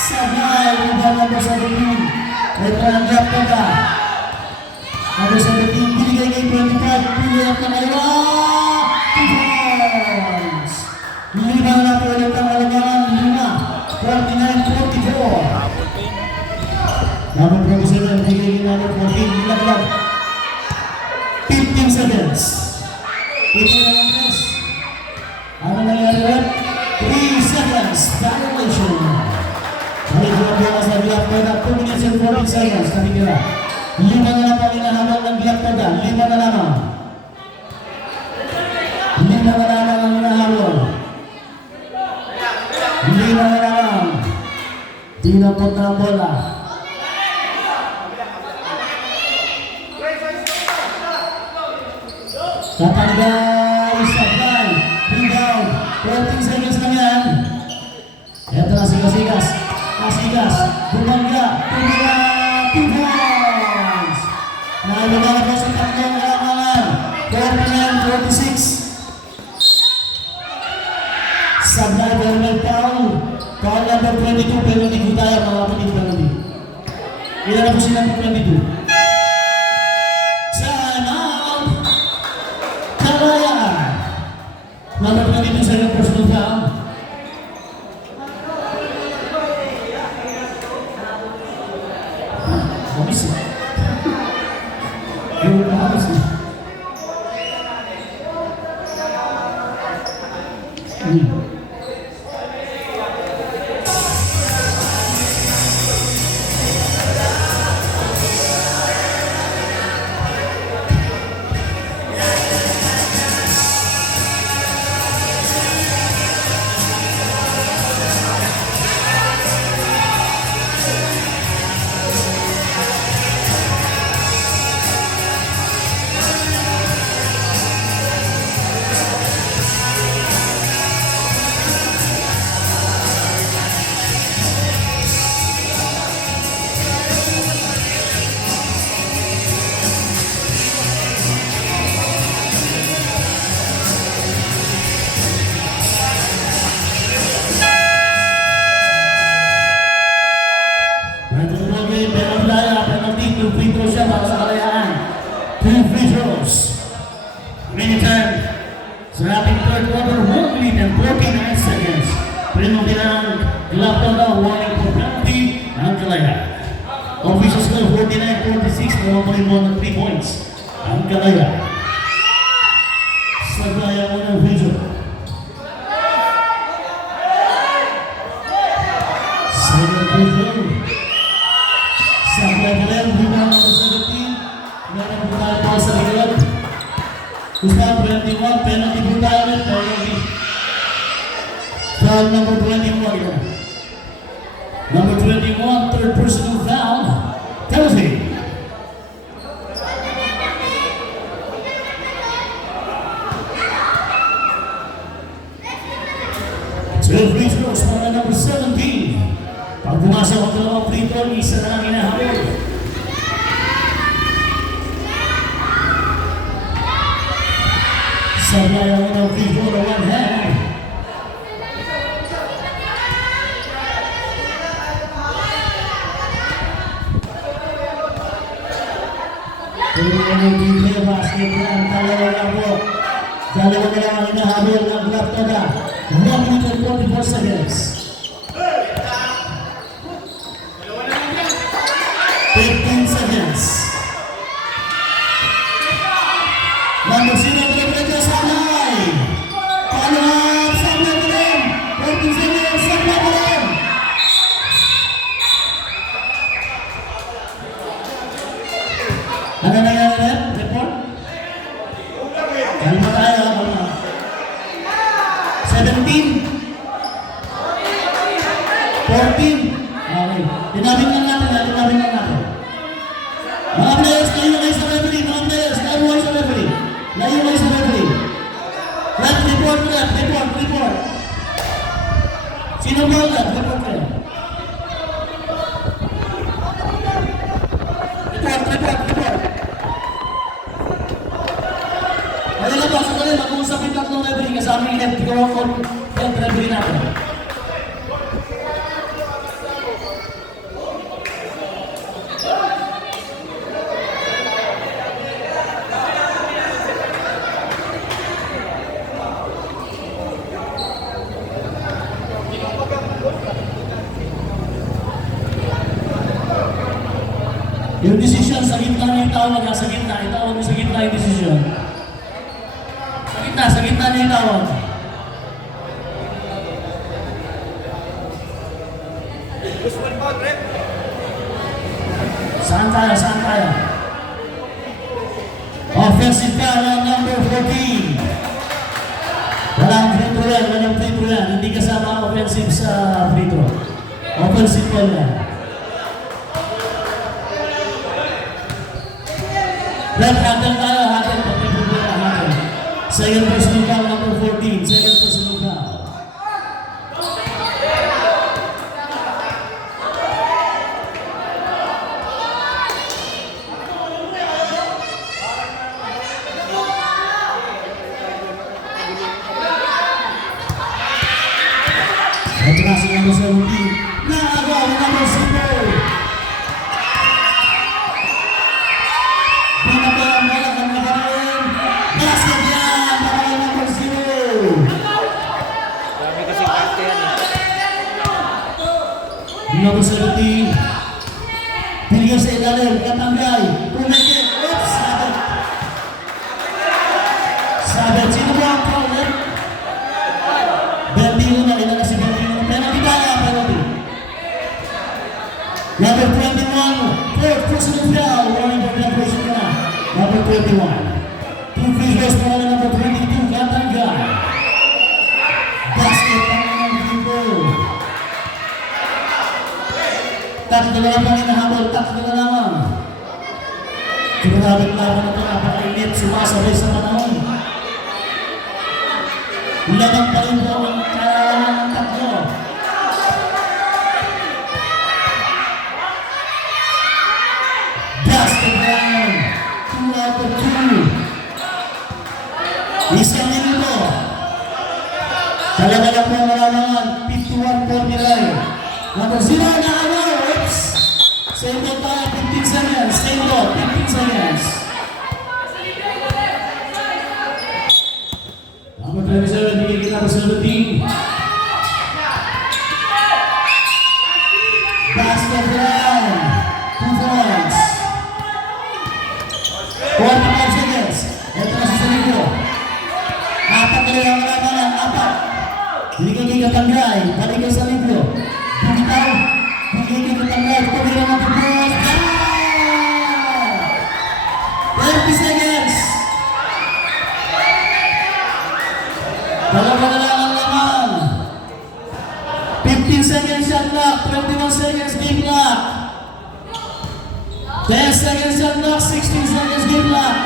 Sabay. Number 17. Ito ang drop ko ka. Number 17. Binigay kay 25. Pili ang kamalawa. 2 points. Lima na po ulit ang alagaan. 49-44. Number 27, bigay number 14, nilaglag. 15 seconds. Ito na ang press. Ano nangyari rin? 3 seconds. Violation. Balik na bola sa Black Toda. 2 minutes and 14 seconds. Nakikira. 5 na lang ang hinahabol ng Black Toda. 5 na lamang. 5 na lamang ang hinahabol. 5 na lamang. Tinapot na ang bola. Tatanggal, Sablay, rebound, 14 seconds na yan. Ito na si Casigas. Bumangga, tumira, 2 points. Naibaba na po sa tatlong lamangan, 49-46. Sablay, Bernal Paul, foul number 22, penalty ko tayo, mga kapatid penalty. Ilan na po sila po 22. Number 22 sa personal foul. Habis ya? Habis ya? Nawapoy mo ng 3 points. Ang Kalaya. Sa gaya mo ng video. Second video. Sa level rebound number 17. Meron po tayo pa sa likod. Gusto 21. Penalty po tayo ulit. Penalty. Foul number 21. Number 21, third personal foul. Penalty. Twelve free throws para number 17. Pag pumasok ang dalawang free throw, isa na lang hinahabol. Sabay ang unang free throw na one hand. Pero ang DJ basket lang, dalawa lang po. Dalawa na lang ang hinahabol ng Black Toga. 1 minute and 44 seconds. 15 seconds. Number 0, Telepedia Sablay. Follow-up, Sablay pa rin. 14 seconds, Sablay pa rin. Ano nangyari rin? Report? Kalma tayo, kalma. 17. 14. Okay. Tinabing lang natin, tinabing lang natin. Mga players, layo kayo sa referee. Mga players, layo kayo sa referee. Layo kayo sa referee. Left, report. Sino ba left? Report kayo. Report. Ano lang ba? Sandali, mag-uusap yung tatlong referee kasama yung head referee natin. Yung decision sa gitna niya itawag, sa gitna, itawag mo sa gitna yung decision. Sa gitna niya itawag. Saan tayo? Offensive foul ang number 14. Walang free throw yan. Hindi kasama offensive sa free throw. Offensive foul yan. Left handle tayo, handle. Second personal foul number 14. Second personal foul. Atraso number 17. Naagaw number 0. Binabayan mo lang ang nabayan. Basket yan! Nabayan number 0. Dami kasi karte yan eh. Number 17. Pinigyan sa ilalim. Katanggay. Pumike. Oops! Sabit. Sino ba ang caller? 21 na. Ilan na si 21. Penalty tayo. Penalty. Number 21. Fourth personal foul. Warning for that person na. Number 21. Two free throws para na number 22. Katanggay. Basket ang mga people. Tatlo na lang ang hinahabol. Tatlo na lamang. Grabe laban na ito. Napakainit. Sumasabay sa panahon. Labang pa rin po ang kailangan ng tatlo. Basket round. 2 out of 2. Isang minuto. Talaga lang po ang malamangan. 51-49. Number 0 na awal. Oops. Same ball tayo. 15 seconds. Same ball. 15 seconds. Number 27. Bigay number 17. Basket round. 2 points. Katanggay, balik kayo sa libro. Bumitaw, bigay kay Katanggay, tumira ng pagbuhay. 30 seconds. Dalawa na lang ang laman. 15 seconds shot clock, 21 seconds game clock. 10 seconds shot clock, 16 seconds game clock.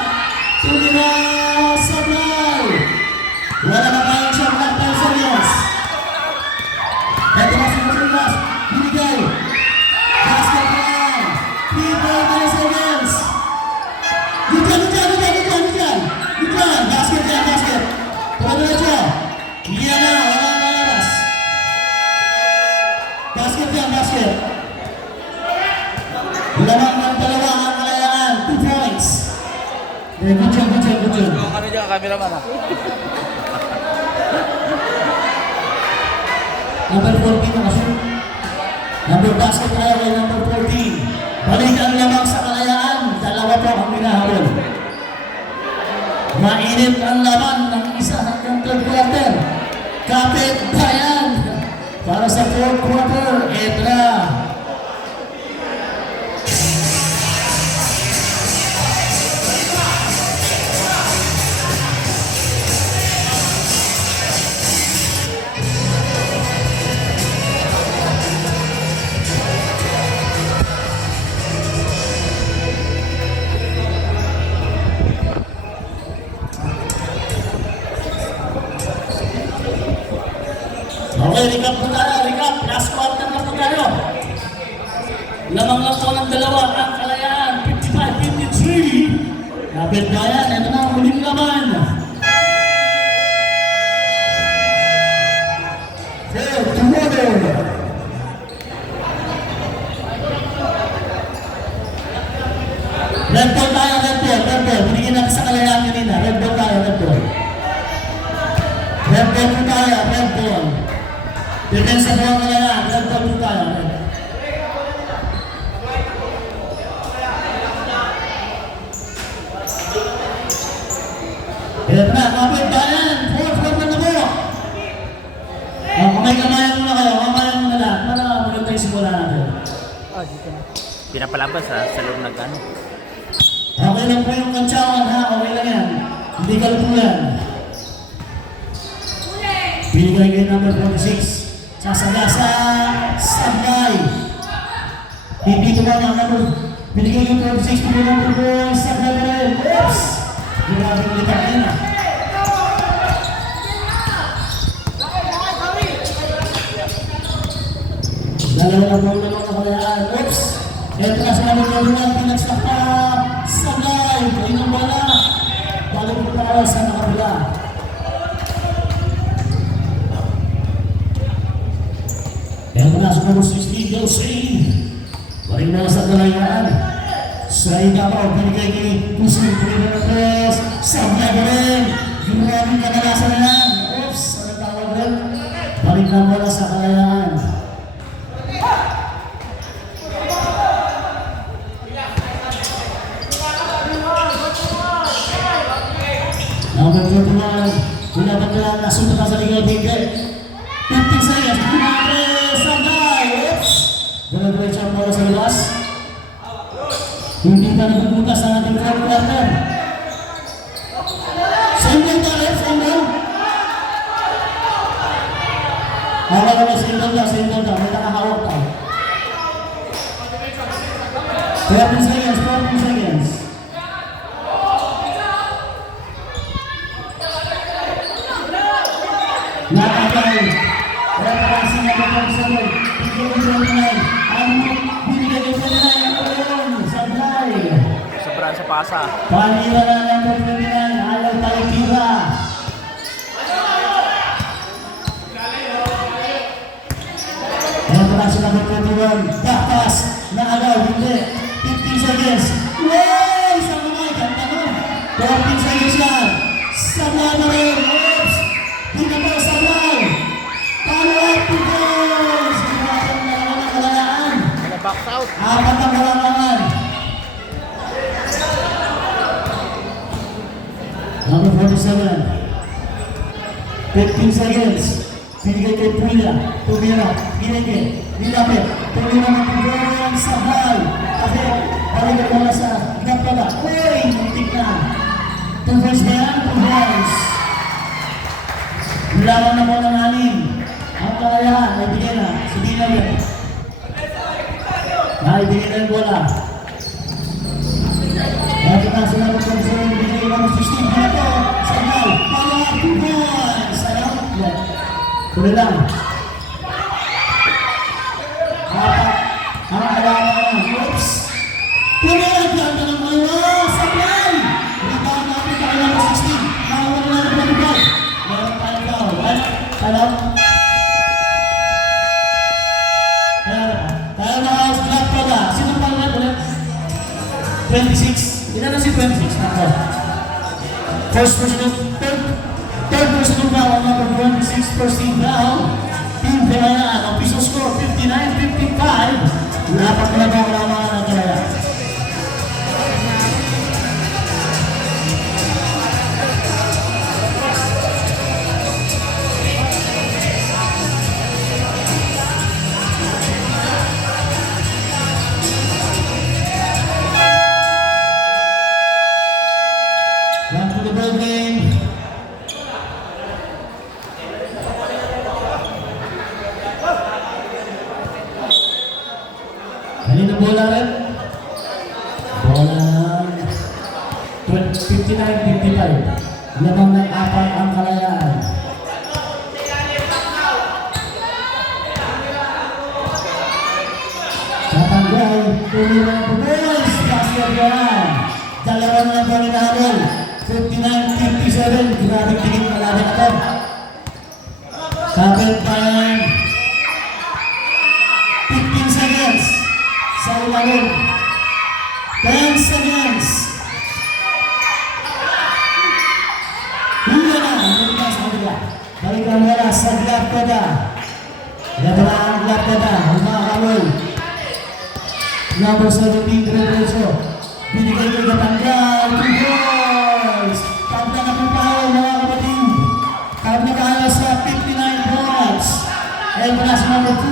Tumira Sablay. Wala na kayong shot clock, 10 seconds. Ito na si Masilas, binigay. Basket line. 3.9 seconds. Dyan. Basket yan, basket. Pwede. Yan na, wala na labas. Basket yan, basket. Lamang ng dalawa ang kalayaan, 2 points. Good job. Ano dyan, cameraman ah? Number 14 na kasi. Number basket tayo kay number 14. Balik ang lamang sa kalayaan. Dalawa po ang minahabol. Mainit ang laban ng isa hanggang third quarter. Kapit bayan. Para sa fourth quarter, eto na. Okay, recap po tayo. Last quarter na po tayo. Lamang lang po ng dalawa ang kalayaan. 55-53. Kapit bayan, ito na ang huling laban. Fair to order. Red ball tayo, red ball. Binigyan natin sa kalayaan kanina. Red ball tayo, red ball. Red ball po tayo, red ball. Depensa po ang kalayaan, red ball po tayo. Ito na, kapit bayan. Fourth quarter na po. Kamay-kamayan muna kayo, kamayan muna lahat. Para maganda yung simula natin. Pinapalabas ha, sa loob ng ano. Okay lang po yung kantsawan ha, okay lang yan. Hindi kalpulan. Binigay kayo number 46. Sasagasa Sablay. Dito ba ang number? Binigay kayo 46, binigay number 4, Sablay na rin. Oops! Grabe yung lipat yun ha. Dalawa na po naman na kalayaan. Oops! Ito na sa number 1, pinagsak pa Sablay. Kayo ng bala. Balik mo para sa nakabila. Ito na sa number 16, Dosing. Balik na sa kalayaan. Sa ikaw, binigay kay Pusing, pinigay ng press. Sablay na rin. Yung maraming kadalasan na lang. Oops! Ano tawag rin? Balik na bola sa kalayaan. Number 21, binabat na nasunod na sa ligaw tingkay. 15 seconds, pinare, Sablay, oops! Dala-diretso ang bola sa labas. Hindi pa nagbubutas ang ating fourth quarter. Single tayo, single. Hawak kami, single daw, may nakahawak tayo. 14 seconds, 14 seconds. Nakakay. Referensi na po sa sabay. Binigay kay 29. Sablay. Sobrang sa pasa. Panira na lang po 29. Ayaw talipira. Referensi na po 21. Baktas. Naagaw. Hindi. 15 seconds. Wow! Isang kamay. Ganda nun. 14 seconds yan. Sablay na rin. Oops! Hindi po Sablay. Follow-up to goals. Ginagawa na naman ang kalayaan. Box out. Apat ang kalangan. Number 47. 15 seconds. Binigay kay Puya. Tumira. Binigay. Nilapit. Tumira ng Pugong Sabay. Kasi, balikan mo na sa Gapala. Uy! Muntik na. 2 points ba yan? 2 points. Laban na mo ng anim. Ang kalayaan. Naibigay na. Sige na yan. Naibigay na yung bola. At ito sila ng konsul. Binigay na ng 16. Dito. Sabay. Pala. 2 points. Ano? Tuloy lang. Ang alaman na. Oops. Tuloy lang. Ganda ng mga sablay. Rebound natin sa kailangan ng 16. Nakawala na ng rebound. Meron tayong foul. Right? Talang. Tayo na house. Black Pada. Sino pa ulit ulit? 26. Ilan na si 26? Nako. First person. Third person of foul. Number 26. First team foul. Team Kalayaan. Ang piso score 59-55. Lapat na lang ang laman ng Kalayaan. Back to the ball game. Kanina bola rin? Bola 59-55. Lamang ng apat ang Kalayaan. Tatanggal. Tumira ng Pugos. Basket yan. Dalawa na lang bola na habol. 59-57. Grabe tingin na laban ito. Kapit pa yan. 15 seconds. Sa ulalong. 10 seconds. Hula na. Balikan sa kanila. Balikan wala sa Black Pada. Labra ang Black Pada. Humakawal. Number 17, Diretso. Binigay ko katanggal. 2 points. Tabla na po tayo mga kapatid. Tabla tayo sa 59 points. And wala sa number 2.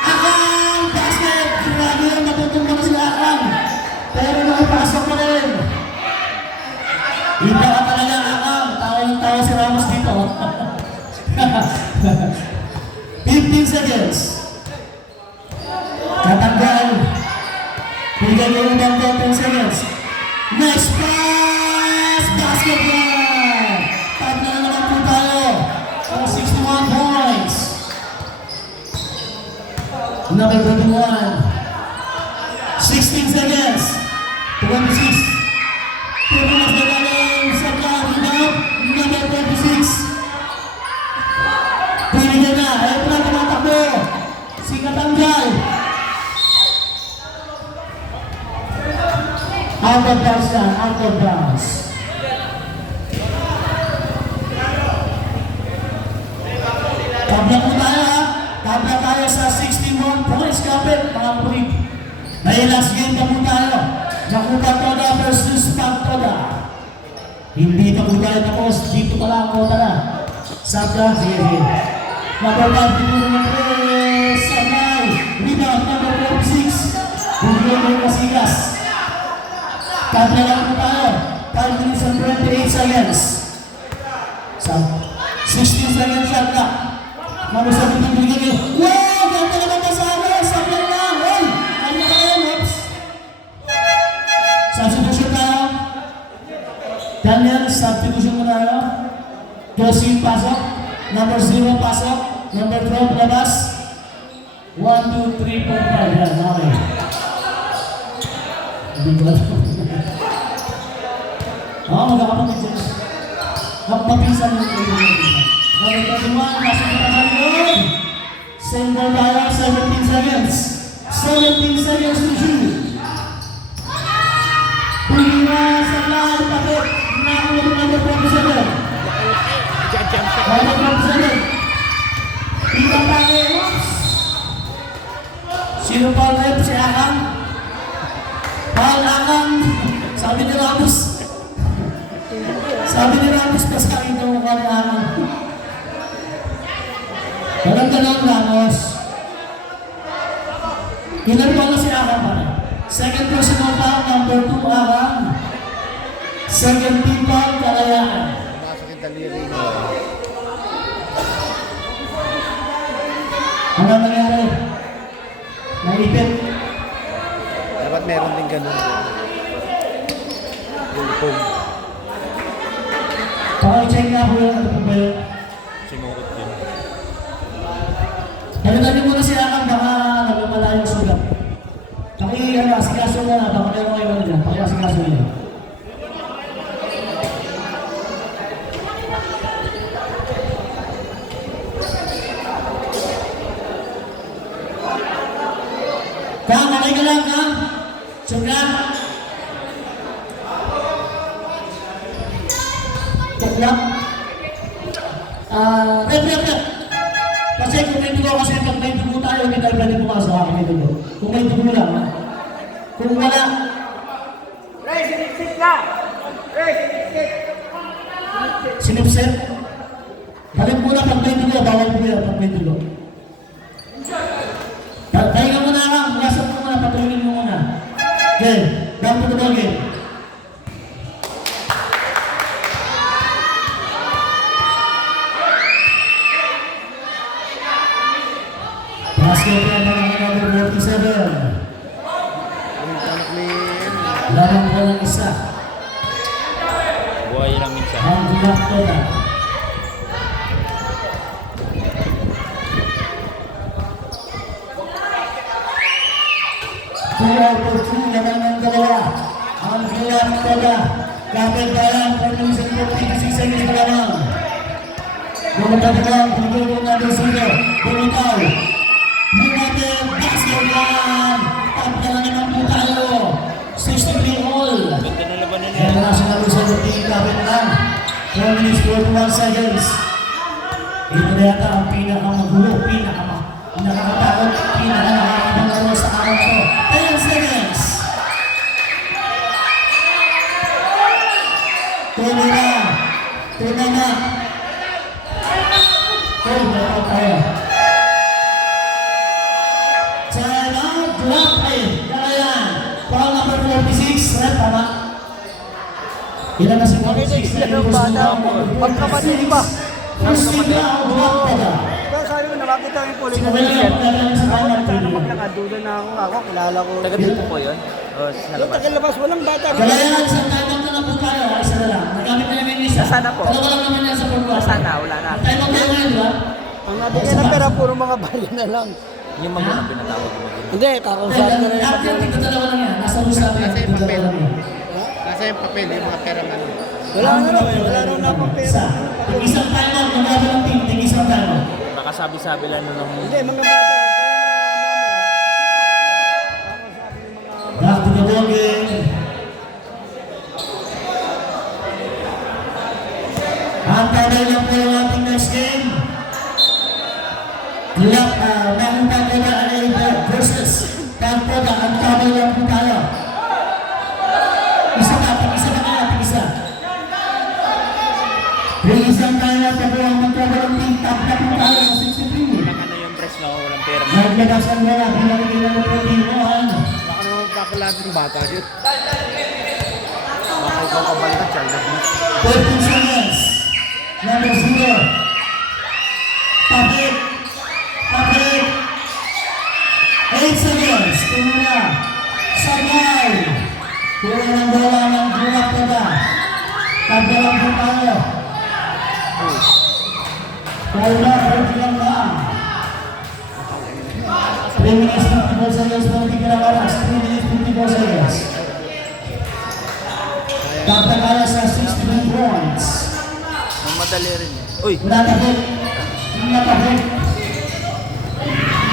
Akang! Basket! Grabe yung matutungkol na sila Akang. Pero nakapasok pa rin. Iba ka talaga Akang. Tawa si Ramos dito. 15 seconds. Katanggal. Bigay ko yung 10 seconds. Nice pass! Basket ball! Tabla na naman po tayo. For 61 points. Number 21. 16 seconds. 26. Turunas na galing sa rebound. Number 26. Pinigyan na. Ito na tumatakbo. Si Katanggal. Out of bounds yan. Out of bounds. Tabla po tayo ha. Tabla tayo sa 61 points kapit mga kapatid. Dahil last game na po tayo. Nakuha Toda versus Pagtoda. Hindi na po tayo tapos. Dito pala ang kota na. Sabda, sige. Number 1, Pinuro ng 3. Sabay. Rebound, number 46. Bugyo ng Masigas. Tabla lang po tayo. 5 minutes and 28 seconds. 16 seconds shot clock. Number 17, Bigay. Wow! Ganda naman kasama! Sabay lang! Hey! Ano ka rin? Oops! Substitution tayo. Daniel, substitution mo tayo. Josie, pasok. Number 0, pasok. Number 12, labas. 1, 2, 3, 4, 5. Yan, okay. Hindi ko lang. Magkakapagod dyan. Magpapisan mo kayo. Number 21, nasa pinakalimod. Single tayo, 17 seconds. 17 seconds to shoot. Pulina sa line, tapos. Nakuha mo number 47. Number 47. Ibang tayo. Sino pa ulit? Si Akang. Paul Akang. Sabi ni Ramos. Sabi ni Ramos, pas kami ito mukha ni Akang. Ganang Ramos. Kinarpa na si Aram pa rin. Second personal foul, number 2 Aram. Second team foul, Kalayaan. Masakit daliri niya. Ano nangyari? Naipit. Dapat meron din ganun. Yung home. Paki-check nga po yung ano po ba yun? Sumukot din. Dali-dali muna si Aram, baka nagmamala yung sugat. Asikaso na, baka meron kayo ano dyan. Asikaso niya. Kang, okay ka lang, Kang? Sugat? Tuklap? Rep. Kasi kung may dugo, kasi pag may dugo tayo, hindi tayo pwede pumasok sa akin may dugo. Kung may dugo lang, ha? Kung wala... Ray, sinipsip ka! Ray, sinipsip! Sinipsip? Balik muna pag may dugo, bawal po yan pag may dugo. Pahinga muna lang, lasap mo muna, patulungin mo muna. Okay, back to the ball game. Basket yan ng number 47. Yung anak ni... Lamang ko ng isa. Buhay lang minsan. Ang tulak ko na. Tulak ko 2, lamang ng dalawa. Ang tulak ko na. Kapit bayan, 4 seconds pa lamang. Bumagkakalang, tulog natin sila. Bumitaw. Bumate, basket yan! Tapos na naman po tayo. 63 all. Ganda na laban nila. International Resort Team kapit lang. 4 minutes 41 seconds. Ito na yata ang pinakamagulo, pinakakatakot, pinakanakakabang laro sa araw ko. 10 seconds. Tuloy na. Dapat tayo. Time out, drop in. Kalayan. Foul number 46. Red, tama. Ilan na si 46? Yan ang bata. Pagkapatid ba? First team round, drop pala. Pero sabi ko, nakakita ko yung police Sino na ba yan? Kalayan sa final Sana period. maglakaduda na ako, kilala ko. Taga dito po yun? O, sa Yung labas? tagalabas, walang bata. Kalayan, isang time out na lang po tayo. Isa na lang. Nagamit na yung isa. Nasaan na po? Dalawa lang naman yan sa pagkuha. Sana, wala na. Time out na ngayon, di ba? Ang nabigyan ng pera, puro mga bali na lang. Yung magulang pinatawag mo din. Hindi, kakausapin na rin. After, tigto dalawa lang yan. Nasa usapan yan. Nasa yung Tigto papel. dalawa lang yan. Nasa yung papel, yung mga pera man. Wala na raw eh, wala raw na akong pera. Isa. Tig-isang time out. Magkakaroon ng team. Tig-isang time out. Baka sabi-sabi lang nun ng... Hindi, mga bata. Back to the ball game. Ang tabay lang po yung ating next game. Mahong Tagoda versus Tagoda. Ang tabay lang po tayo. Isa na kaya, tig-isa. Tig-isang tayo na po ang magkaroon ng team. Tapos po tayo sa 63. Baka na yung press na walang pera. Naglagas ang wala. Pinagigil na po team mo. Baka naman papalagin ng bata yun. Baka ikaw kabalikan, child abuse. 14 seconds. Number 0. Tapit. 8 seconds. Tumula. Sabay. Pura ng bola ng Bulak Pada. Tabalang po tayo. Paula, 40 lang. 3 minutes 54 seconds. 40 ka oras. 3 minutes 54 seconds. Tatagala sa 63 points. Ang madali rin eh. Uy! Nakapit.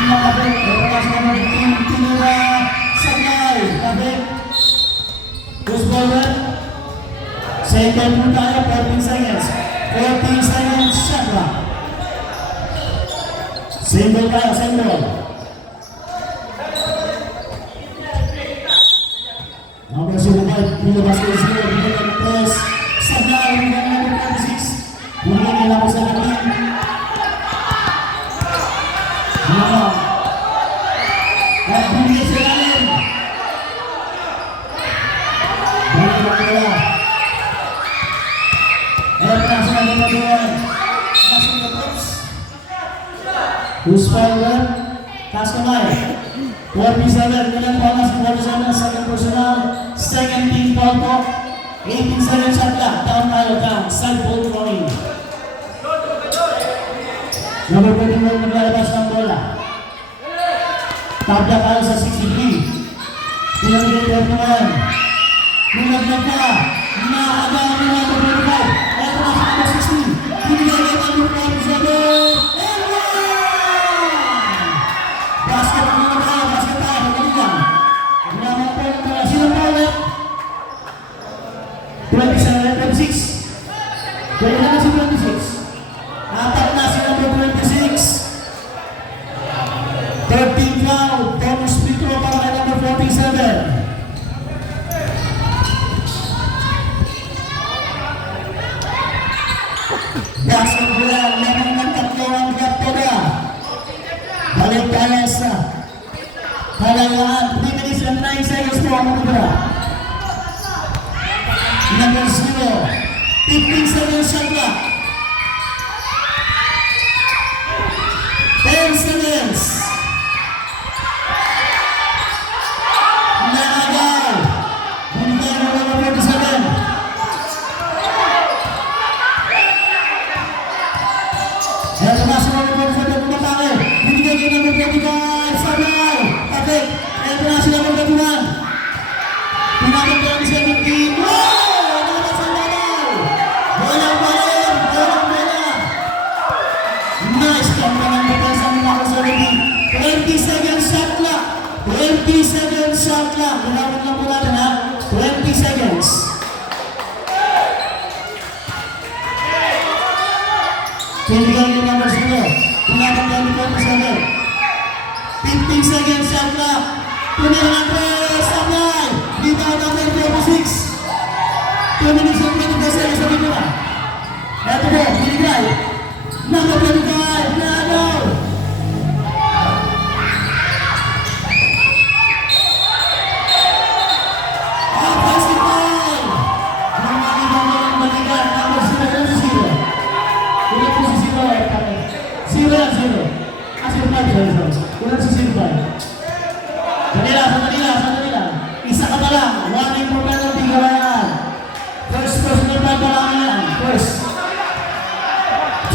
Lepas naman tinira Sagay. Kapit. Goes forward. Second po tayo. 14 seconds. 14 seconds. Shot clock. Single tayo. Single. Number 05. Pinabas ko yung press. Sagay. Number 36. Huli nila po sa kapit. Yan. At binigay sa lalim. Balik ang bola. At nasa na naman. Nasa na pops. Who's fired? Taas kamay. 47, kailan pa nas 47, second personal, second team foul po. 18 seconds shot clock, down tayo, down, side ball throwing. Number 21 naglalabas ng bola. Tabla tayo sa 63. Pinamigay 31. Nilaglag ka, nakakagawa ng number 25. Eto na sa number 16. Pinigay ng number 47. Basket ang mga tayo, basket tayo, pagkalit lang. Ginamang po ng mga silang paulit. 27, 26. Pwede na si 26. Apat na si number 26. 13 foul, Thomas Petro para kay number 47. Basket bola, lamang ng tatlo ang Gaptoda. Balik tayo sa halagaan. 3 minutes and 9 seconds po ang matibara. Number 0. 15 seconds shot clock. 10 seconds. Nakagaw. Binigay mo number 47. Eto na si number 47 kumatake. Binigay ko number 25. Sabay. Kapit. Eto na si number 21. Pinatang ko ang 17. Wow! Nice kampanya defense ng number 17. 20 seconds shot clock. 20 seconds shot clock. Ginamit lang po natin ha. 20 seconds. Pinigyan yung number 0. Ginamit lang ni 27. 15 seconds shot clock. Pinigyan ng 3. Sabay. Dito ang number 26. 2 minutes and 25 seconds na dito na. Eto po, pinigay. Number 25, Nano! Offensive ball! Nang makibang ng balikan, number 0. Ilan po si 0 ay kami? 0 yan, 0. Ah, 0 pa, 0. Ilan si 0 pa? Sandali lang. Isa ka pa lang. Warning po ka ng tigawayan. First personal pa pa lang yan. First.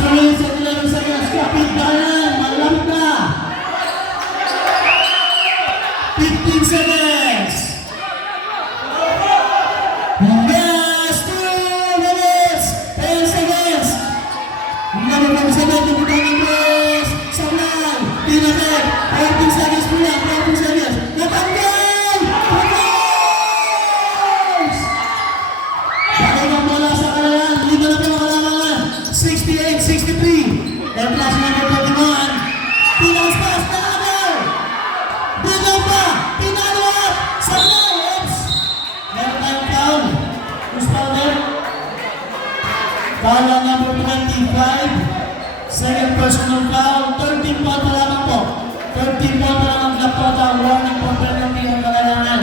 3 minutes and 11 seconds. Kapit ka yan. Malamit na. 15 seconds. Yes! 2 minutes. 10 seconds. Number 7, tiputan ng press. Sablay. Tinatag. 14 seconds po yan. 14 seconds. Natanggal! Focus! Balik ang bola sa kalalan. Lima na po ang kalaman. 68-63. And plus number 21. Pinas pass na agaw. Bigaw pa. Pinaluat. Sablay. Oops. Meron tayong foul. Who's foul there? Foul ang number 25. Second personal foul. 13 foul pa lamang po. 13 foul pa lamang Gaptoda. Warning po penalty ang kalalangan.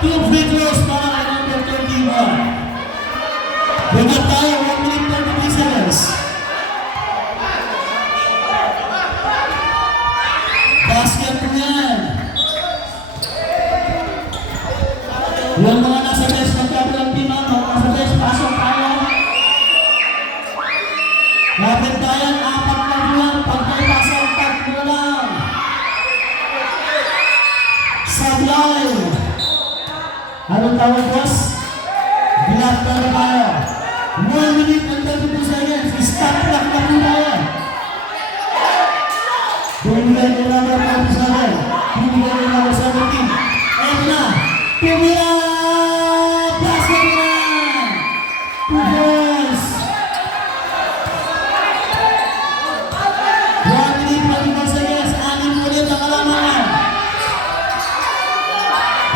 2 free throws para kay number 31. Bigyan tayo, 1 minute 33 seconds. Basket po yan. Yung mga nasa bench, magkabilang team ang nasa bench, pasok tayo. Lapit tayo, 4 lang yan. Pag may pasok, 3 lang. Sablay. Anong tawag, boss? Bilat na tayo. 1 minute and 32 seconds. Stop clock na po tayo. Bumigay ko number 47. Bumigay ko number 17. Eto na. Pumila! Basket na! 2 points. 1 minute 24 seconds. 6 ulit ang kalamangan.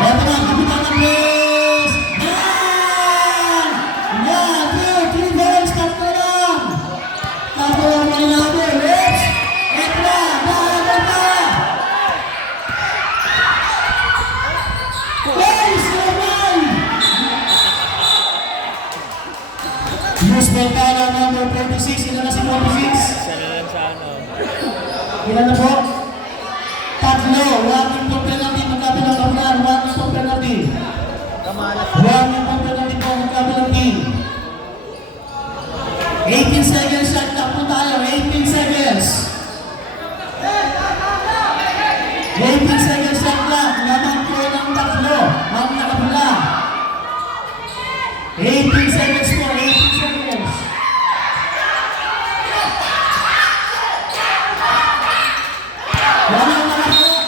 Eto na. Kapitan ng press. Yan! 1, 2, 3 points. 3 lang. Ilan na po? Tatlo. Warning po penalty. Magkabilang kapunan. Warning po penalty. Warning po penalty po. Magkabilang team. 18 seconds shot clock po tayo. 18 seconds. 18 seconds shot clock. Naman po ng tatlo. Ang nakapula. 18 seconds po. 18 seconds. Wala ang nakahawak.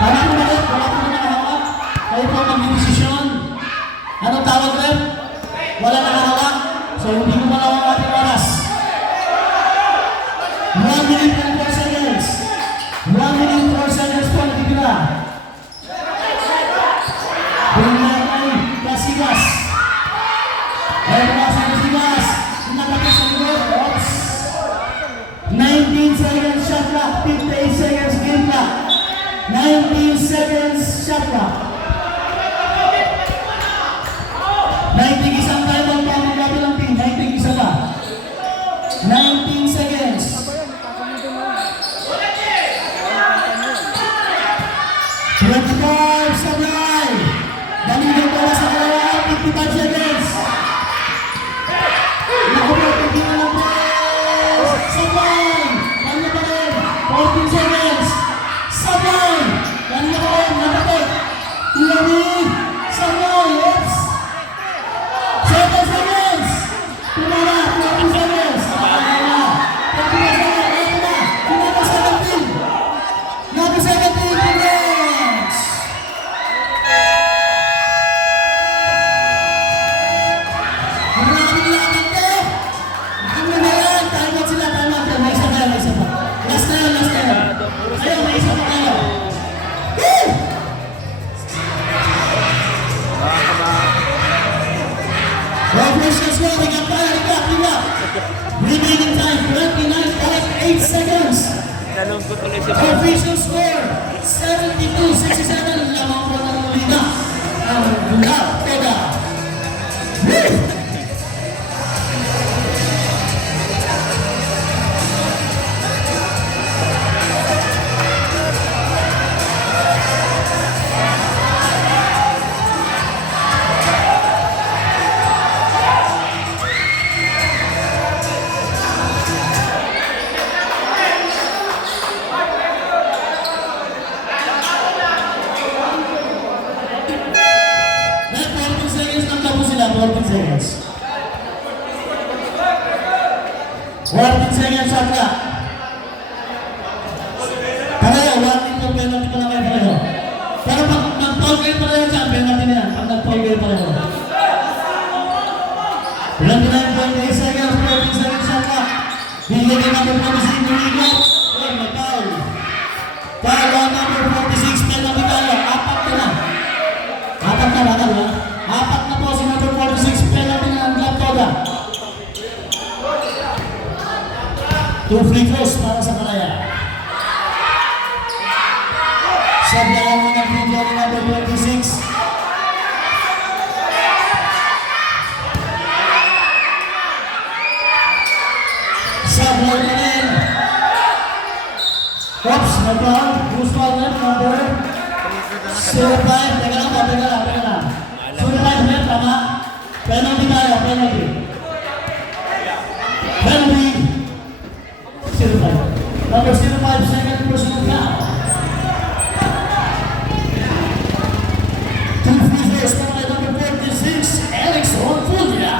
Tama po ulit. Wala po nakahawak. Kayo po mag-desisyon. Anong tawag rin? Wala nakahawak. So hindi ko malaw ang ating oras. 1 minute and 4 seconds. 1 minute and 4 seconds po natitira. Bumalik ay Kasigas. Ay pumasa Kasigas. Nakapit sa likod. Oops. 19 seconds shot clock. 58 seconds game clock. 19 seconds shot clock. 19 isang tayo ang pamagabi ng team. 19 isa pa. 19 seconds. 25 sabay. Dalawang bola sa kalawa. 55 seconds. Nakuha na lang po. Sabay. Kanya pa rin. 14 seconds. Sabay. Kanya pa rin. Nakapit. Ilami. Sabay. Oops. 7 seconds. Tumara. 20 seconds. Tumara. 21 seconds. Ito na. Tumara 17. Number 17. Congrats. Maraming laban to. Ang nanayan. Time out sila. Time out. May isa pa. May isa pa. Last na yun. Last na yun. Ayaw. May isa pa tayo. Woo! Operations rolling up, firing up. Remaining time, 29.8 seconds. Tanong ko tuloy si Bob. Official score, 72-67. Lamang po ng Lina. Ang Laptoda. May 14 seconds lang tapos sila, 14 seconds. 14 seconds shot clock. Pareho, 1 minute penalty pa lang kayo pareho. Pero pag nag-foul kayo pareho dyan, penalty na yan. Pag nag-foul kayo pareho. 29.8 seconds, 14 seconds shot clock. Bigyan din number 46, Domingo. Oh, may foul. Foul on number 46, penalty tayo. Apat ka na. Apat na, bakal ha? Apat na po si number 46, penalty na ang Laptoda. 2 free throws para sa Kalaya. Sablayan mo ng video ni number 26. Sablayan na rin. Oops, nag-foul. Who's foul na? Number 05. Teka lang. 05 na, tama? Penalty tayo, penalty. Penalty. 05. Number 05, second personal foul. 2 free throws para kay number 46, Alex Ortullia.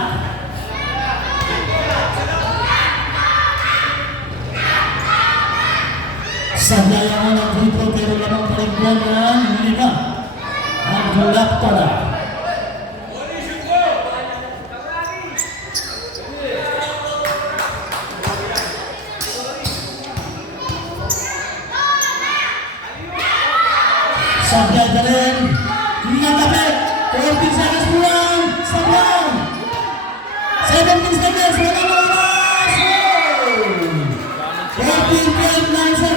Sablayan mo ng free throw pero lamang pa rin buwan ng 5. Ang Laptoda. Sablay pa rin. Nakapit. 14 seconds po lang. Sablay. 17 seconds. Wala mo oras. 14.9 seconds.